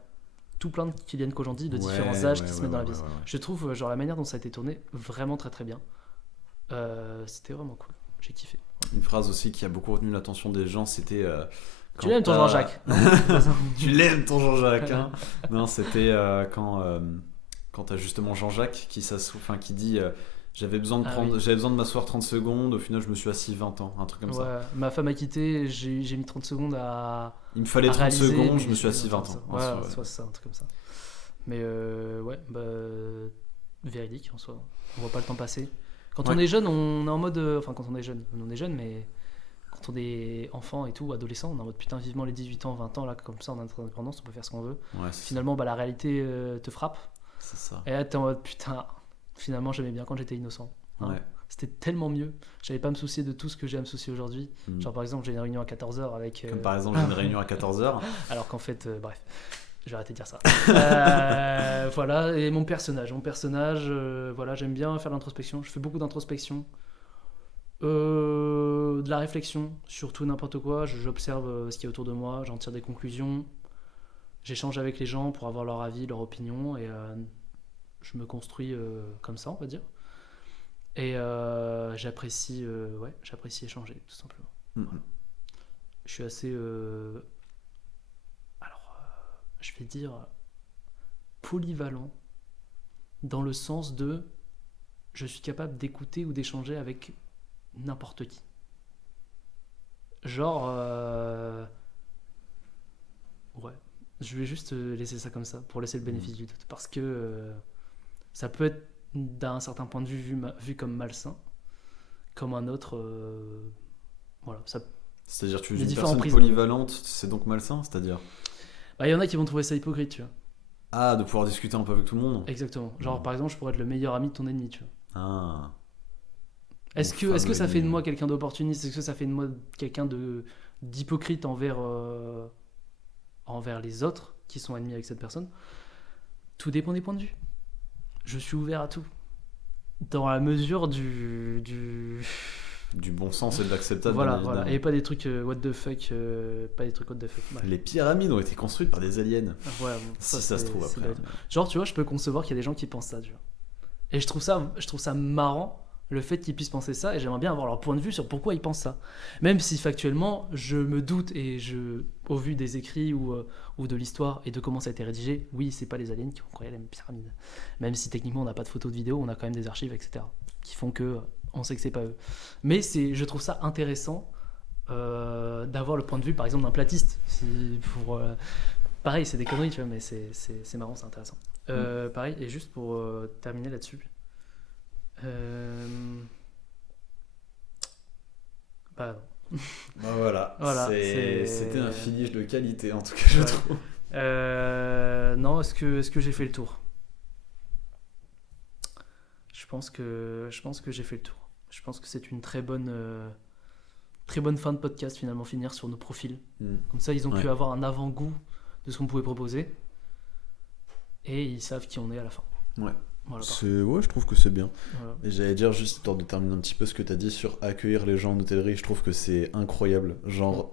tout plein de Kylian Kojandi de différents âges qui se mettent dans la pièce. Je trouve genre la manière dont ça a été tourné vraiment très très bien. C'était vraiment cool. J'ai kiffé. Une phrase aussi qui a beaucoup retenu l'attention des gens, c'était... Tu l'aimes ton Jean-Jacques? Tu l'aimes ton Jean-Jacques hein. Non, c'était quand t'as justement Jean-Jacques qui dit j'avais besoin de m'asseoir 30 secondes, au final je me suis assis 20 ans, un truc comme ça. Ma femme a quitté, j'ai mis 30 secondes à... Il me fallait 30 secondes, je me suis assis 20 ans. Ouais, soit ça, un truc comme ça. Mais ouais, véridique en soi. On voit pas le temps passer. Quand on est jeune, on est en mode... Enfin, quand on est jeune, mais... Quand on est enfant et tout, adolescent, on est en mode putain, vivement les 18 ans, 20 ans, là, comme ça, on a notre indépendance, on peut faire ce qu'on veut. Ouais, finalement, la réalité te frappe. C'est ça. Et là, t'es en mode putain, finalement, j'aimais bien quand j'étais innocent. Hein. Ouais. C'était tellement mieux. J'avais pas à me soucier de tout ce que j'ai à me soucier aujourd'hui. Genre, par exemple, j'ai une réunion à 14h avec. Comme par exemple, j'ai une réunion à 14h. Alors qu'en fait, bref, je vais arrêter de dire ça. Voilà, et mon personnage, voilà, j'aime bien faire l'introspection. Je fais beaucoup d'introspection. De la réflexion sur tout n'importe quoi. J'observe ce qui est autour de moi, j'en tire des conclusions. J'échange avec les gens pour avoir leur avis, leur opinion, et je me construis comme ça, on va dire. Et j'apprécie échanger, tout simplement. Voilà. Je suis assez, je vais dire, polyvalent, dans le sens de, je suis capable d'écouter ou d'échanger avec n'importe qui. Genre, ouais, je vais juste laisser ça comme ça pour laisser le bénéfice du doute, parce que ça peut être d'un certain point de vue vu comme malsain, comme un autre, voilà. Ça, c'est-à-dire tu es une personne polyvalente, c'est donc malsain, c'est-à-dire? Il y en a qui vont trouver ça hypocrite, tu vois. Ah, de pouvoir discuter un peu avec tout le monde. Exactement. Genre, par exemple, je pourrais être le meilleur ami de ton ennemi, tu vois. Ah. Est-ce Mon que fameux ça fait de ennemi. moi quelqu'un d'opportuniste? Est-ce que ça fait de moi quelqu'un d'hypocrite envers les autres qui sont ennemis avec cette personne? Tout dépend des points de vue. Je suis ouvert à tout. Dans la mesure Du bon sens et de l'acceptable, bien Voilà, évidemment. voilà. Et pas des trucs what the fuck. Pas des trucs what the fuck. Bref. Les pyramides ont été construites par des aliens. Voilà, bon, Si ça se c'est- trouve c'est après. bête. Genre, tu vois, je peux concevoir qu'il y a des gens qui pensent ça, tu vois. Et je trouve ça marrant, le fait qu'ils puissent penser ça, et j'aimerais bien avoir leur point de vue sur pourquoi ils pensent ça. Même si factuellement, je me doute, au vu des écrits ou de l'histoire et de comment ça a été rédigé, oui, c'est pas les aliens qui ont créé la pyramide. Même si techniquement on n'a pas de photos de vidéos, on a quand même des archives, etc. qui font que on sait que c'est pas eux. Mais je trouve ça intéressant d'avoir le point de vue, par exemple, d'un platiste. Pareil, c'est des conneries, tu vois, mais c'est marrant, c'est intéressant. Pareil, et juste pour terminer là-dessus. Bah non. Bah voilà, Voilà, c'était un finish de qualité en tout cas, je Ouais. trouve. Non, est-ce que j'ai fait le tour? Je pense que j'ai fait le tour. Je pense que c'est une très bonne fin de podcast finalement, finir sur nos profils. Comme ça, ils ont pu Ouais. avoir un avant-goût de ce qu'on pouvait proposer et ils savent qui on est à la fin. Ouais. Voilà, parfait. Ouais, je trouve que c'est bien. Voilà. Et j'allais dire, juste histoire de terminer un petit peu ce que tu as dit sur accueillir les gens en hôtellerie, je trouve que c'est incroyable. Genre,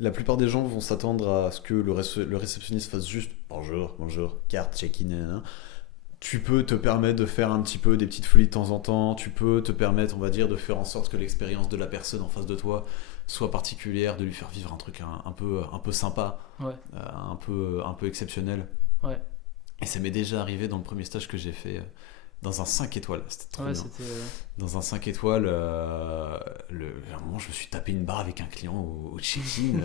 la plupart des gens vont s'attendre à ce que le réceptionniste fasse juste bonjour, bonjour, carte, check-in, nanana. Tu peux te permettre de faire un petit peu des petites folies de temps en temps, tu peux te permettre, on va dire, de faire en sorte que l'expérience de la personne en face de toi soit particulière, de lui faire vivre un truc un peu sympa, Ouais. un peu exceptionnel. Ouais. Et ça m'est déjà arrivé dans le premier stage que j'ai fait dans un 5 étoiles. C'était trop Ouais, bien. c'était. Dans un 5 étoiles, à un moment, je me suis tapé une barre avec un client au check-in.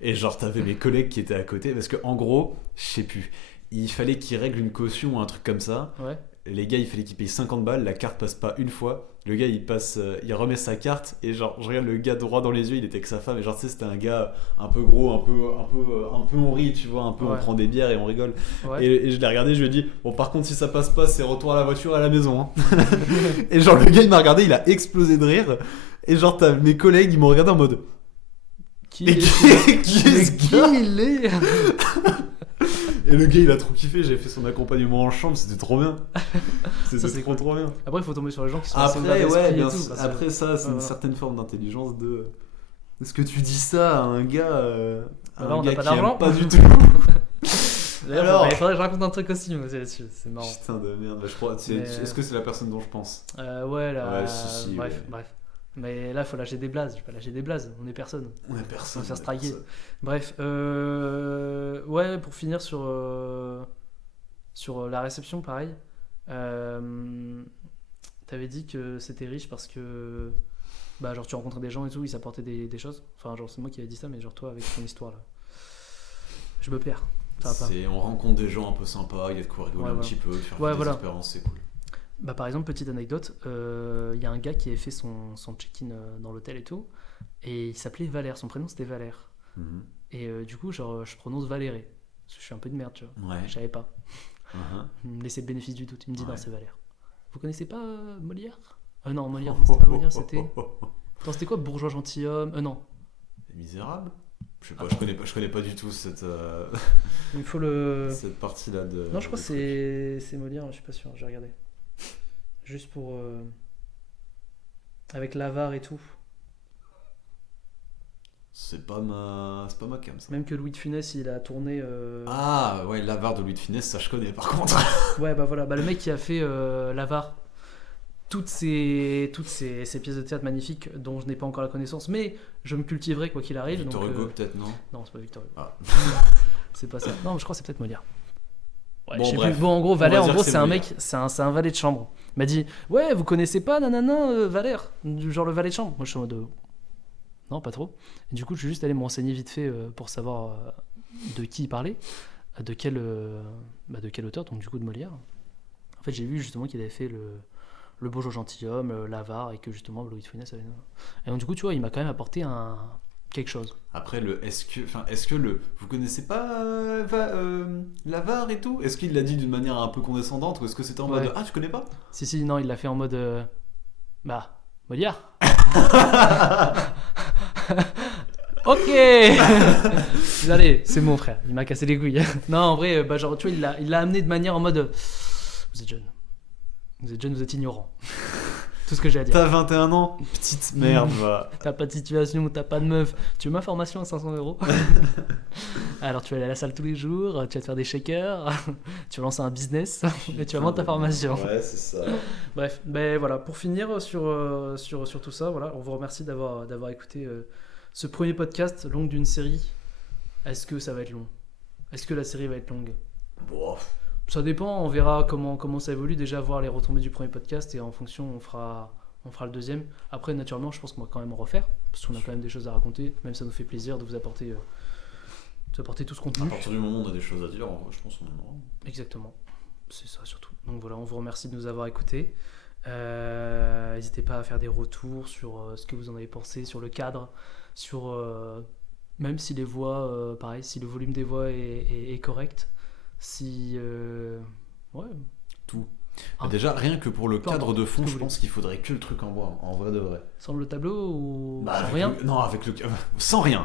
Et genre, t'avais mes collègues qui étaient à côté. Parce que, en gros, je sais plus. Il fallait qu'ils règlent une caution ou un truc comme ça. Ouais. Les gars, il fallait qu'ils payent 50 balles. La carte passe pas une fois. Le gars, il remet sa carte. Et genre, je regarde le gars droit dans les yeux. Il était avec sa femme. Et genre, tu sais, c'était un gars un peu gros, un peu on rit, tu vois. Un peu Ouais. on prend des bières et on rigole. Ouais. Et je l'ai regardé, je lui ai dit bon, par contre, si ça passe pas, c'est retour à la voiture et à la maison. Hein. Et genre, le gars, il m'a regardé, il a explosé de rire. Et genre, t'as mes collègues, ils m'ont regardé en mode Qui mais est qui est ce qui gars il est? Et le gars, il a trop kiffé. J'ai fait son accompagnement en chambre, c'était trop bien. Ça, C'était c'est trop, cool. trop bien. Après, il faut tomber sur les gens qui sont assez ouverts Après, d'esprit ouais, et bien tout, sûr. parce que- Après ça, c'est Ouais, une voilà. certaine forme d'intelligence de. Est-ce que tu dis ça à un gars, à Bah là, un on n'a gars pas qui aime d'argent. pas du tout? D'ailleurs, Alors- il faudrait que je raconte un truc aussi, moi, là-dessus. C'est marrant. Putain de merde, bah, je crois. Mais- Est-ce que c'est la personne dont je pense? Ouais, là. Ouais, si, bref, ouais. bref. Mais là, il faut lâcher des blazes. Je vais pas lâcher des blazes. On est personne. On a personne. On va se faire on a striker. personne. Bref. Ouais, pour finir sur la réception, pareil. T'avais dit que c'était riche parce que. Bah, genre, tu rencontrais des gens et tout, ils s'apportaient des choses. Enfin, genre, c'est moi qui avais dit ça, mais genre, toi, avec ton histoire, là. Je me perds. Ça va pas. On rencontre des gens un peu sympas, il y a de quoi rigoler Ouais, un voilà. petit peu, de faire Ouais, des voilà. expériences, c'est cool. Bah, par exemple, petite anecdote, il y a un gars qui avait fait son check-in dans l'hôtel et tout, et il s'appelait Valère, son prénom c'était Valère. Mhm. Et du coup, genre, je prononce Valéré, parce que je suis un peu de merde, tu vois. Ouais. Je savais pas. Mhm. Il me laissait le bénéfice du doute, il me dit Ouais. non, c'est Valère. Vous connaissez pas Molière? Non, Molière, non, c'était pas Molière, c'était. Attends, c'était quoi Bourgeois gentilhomme? Non. Les Misérables? Je sais pas, Attends. je connais pas du tout cette, Il faut le. cette partie-là de. Non, je crois de que c'est Molière, je suis pas sûr, j'ai regardé. Juste pour. Avec l'avare et tout. C'est pas ma cam, ça. Même que Louis de Funès, il a tourné. Ah, ouais, l'avare de Louis de Funès, ça je connais par contre. Ouais, bah voilà, bah, le mec qui a fait l'avare, toutes ces pièces de théâtre magnifiques dont je n'ai pas encore la connaissance, mais je me cultiverai quoi qu'il arrive. Victor donc, Hugo, peut-être, non? Non, c'est pas Victor Hugo. Ah. C'est pas ça. Non, mais je crois que c'est peut-être Molière. Ouais, Bon, je sais bref. plus. Bon, en gros, Valère, On va en dire gros, que c'est c'est un Molière. mec, c'est un valet de chambre. Il m'a dit, ouais, vous connaissez pas, nanana, Valère, genre le valet de chambre. Moi, je suis en mode, non, pas trop. Et du coup, je suis juste allé me renseigner vite fait pour savoir de qui il parlait, de quel auteur, donc du coup de Molière. En fait, j'ai vu justement qu'il avait fait le Bourgeois gentilhomme, l'avare, et que justement Louis de Funès avait. Et donc, du coup, tu vois, il m'a quand même apporté quelque chose. Après, vous connaissez pas la VAR et tout? Est-ce qu'il l'a dit d'une manière un peu condescendante ou est-ce que c'était en Ouais. mode ah, tu connais pas? Si, non, il l'a fait en mode. Molière. Ok. Allez, c'est mon frère, il m'a cassé les couilles. Non, en vrai, genre, tu vois, il l'a amené de manière en mode. Vous êtes jeune. Vous êtes ignorant. Tout ce que j'ai à dire. T'as 21 ans, petite merde, va. T'as pas de situation, t'as pas de meuf. Tu veux ma formation à 500 €? Alors tu vas aller à la salle tous les jours, tu vas te faire des shakers, tu vas lancer un business et tu vas vendre ta formation. Ouais, c'est ça. Bref, ben voilà, pour finir sur tout ça, voilà, on vous remercie d'avoir écouté ce premier podcast long d'une série. Est-ce que ça va être long? Est-ce que la série va être longue? Bon. Ça dépend, on verra comment ça évolue. Déjà, voir les retombées du premier podcast et en fonction, on fera le deuxième. Après, naturellement, je pense qu'on va quand même en refaire parce qu'on a quand même des choses à raconter. Même ça nous fait plaisir de vous apporter tout ce contenu. À partir du moment où on a des choses à dire, je pense qu'on en aura. Exactement, c'est ça surtout. Donc voilà, on vous remercie de nous avoir écoutés. N'hésitez pas à faire des retours sur ce que vous en avez pensé, sur le cadre, sur même si les voix, pareil, si le volume des voix est correct. Si ouais, tout. Déjà, rien que pour le cadre de fond, ce que je vous pense qu'il faudrait que le truc en bois, en vrai de vrai. sans le tableau ou sans avec rien. Non, avec le sans rien.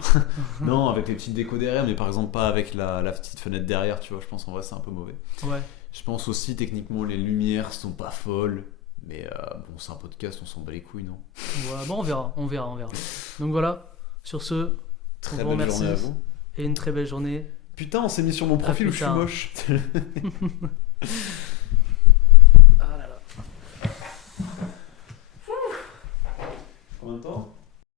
Non, avec les petites décos derrière, mais par exemple pas avec la petite fenêtre derrière, tu vois. Je pense en vrai c'est un peu mauvais. Ouais. Je pense aussi techniquement les lumières sont pas folles, mais bon c'est un podcast, on s'en bat les couilles, non? Ouais, bon, on verra. Donc voilà, sur ce, Très on vous belle remercie journée à vous. et une très belle journée. Putain, on s'est mis sur mon profil où plus je suis tard. moche.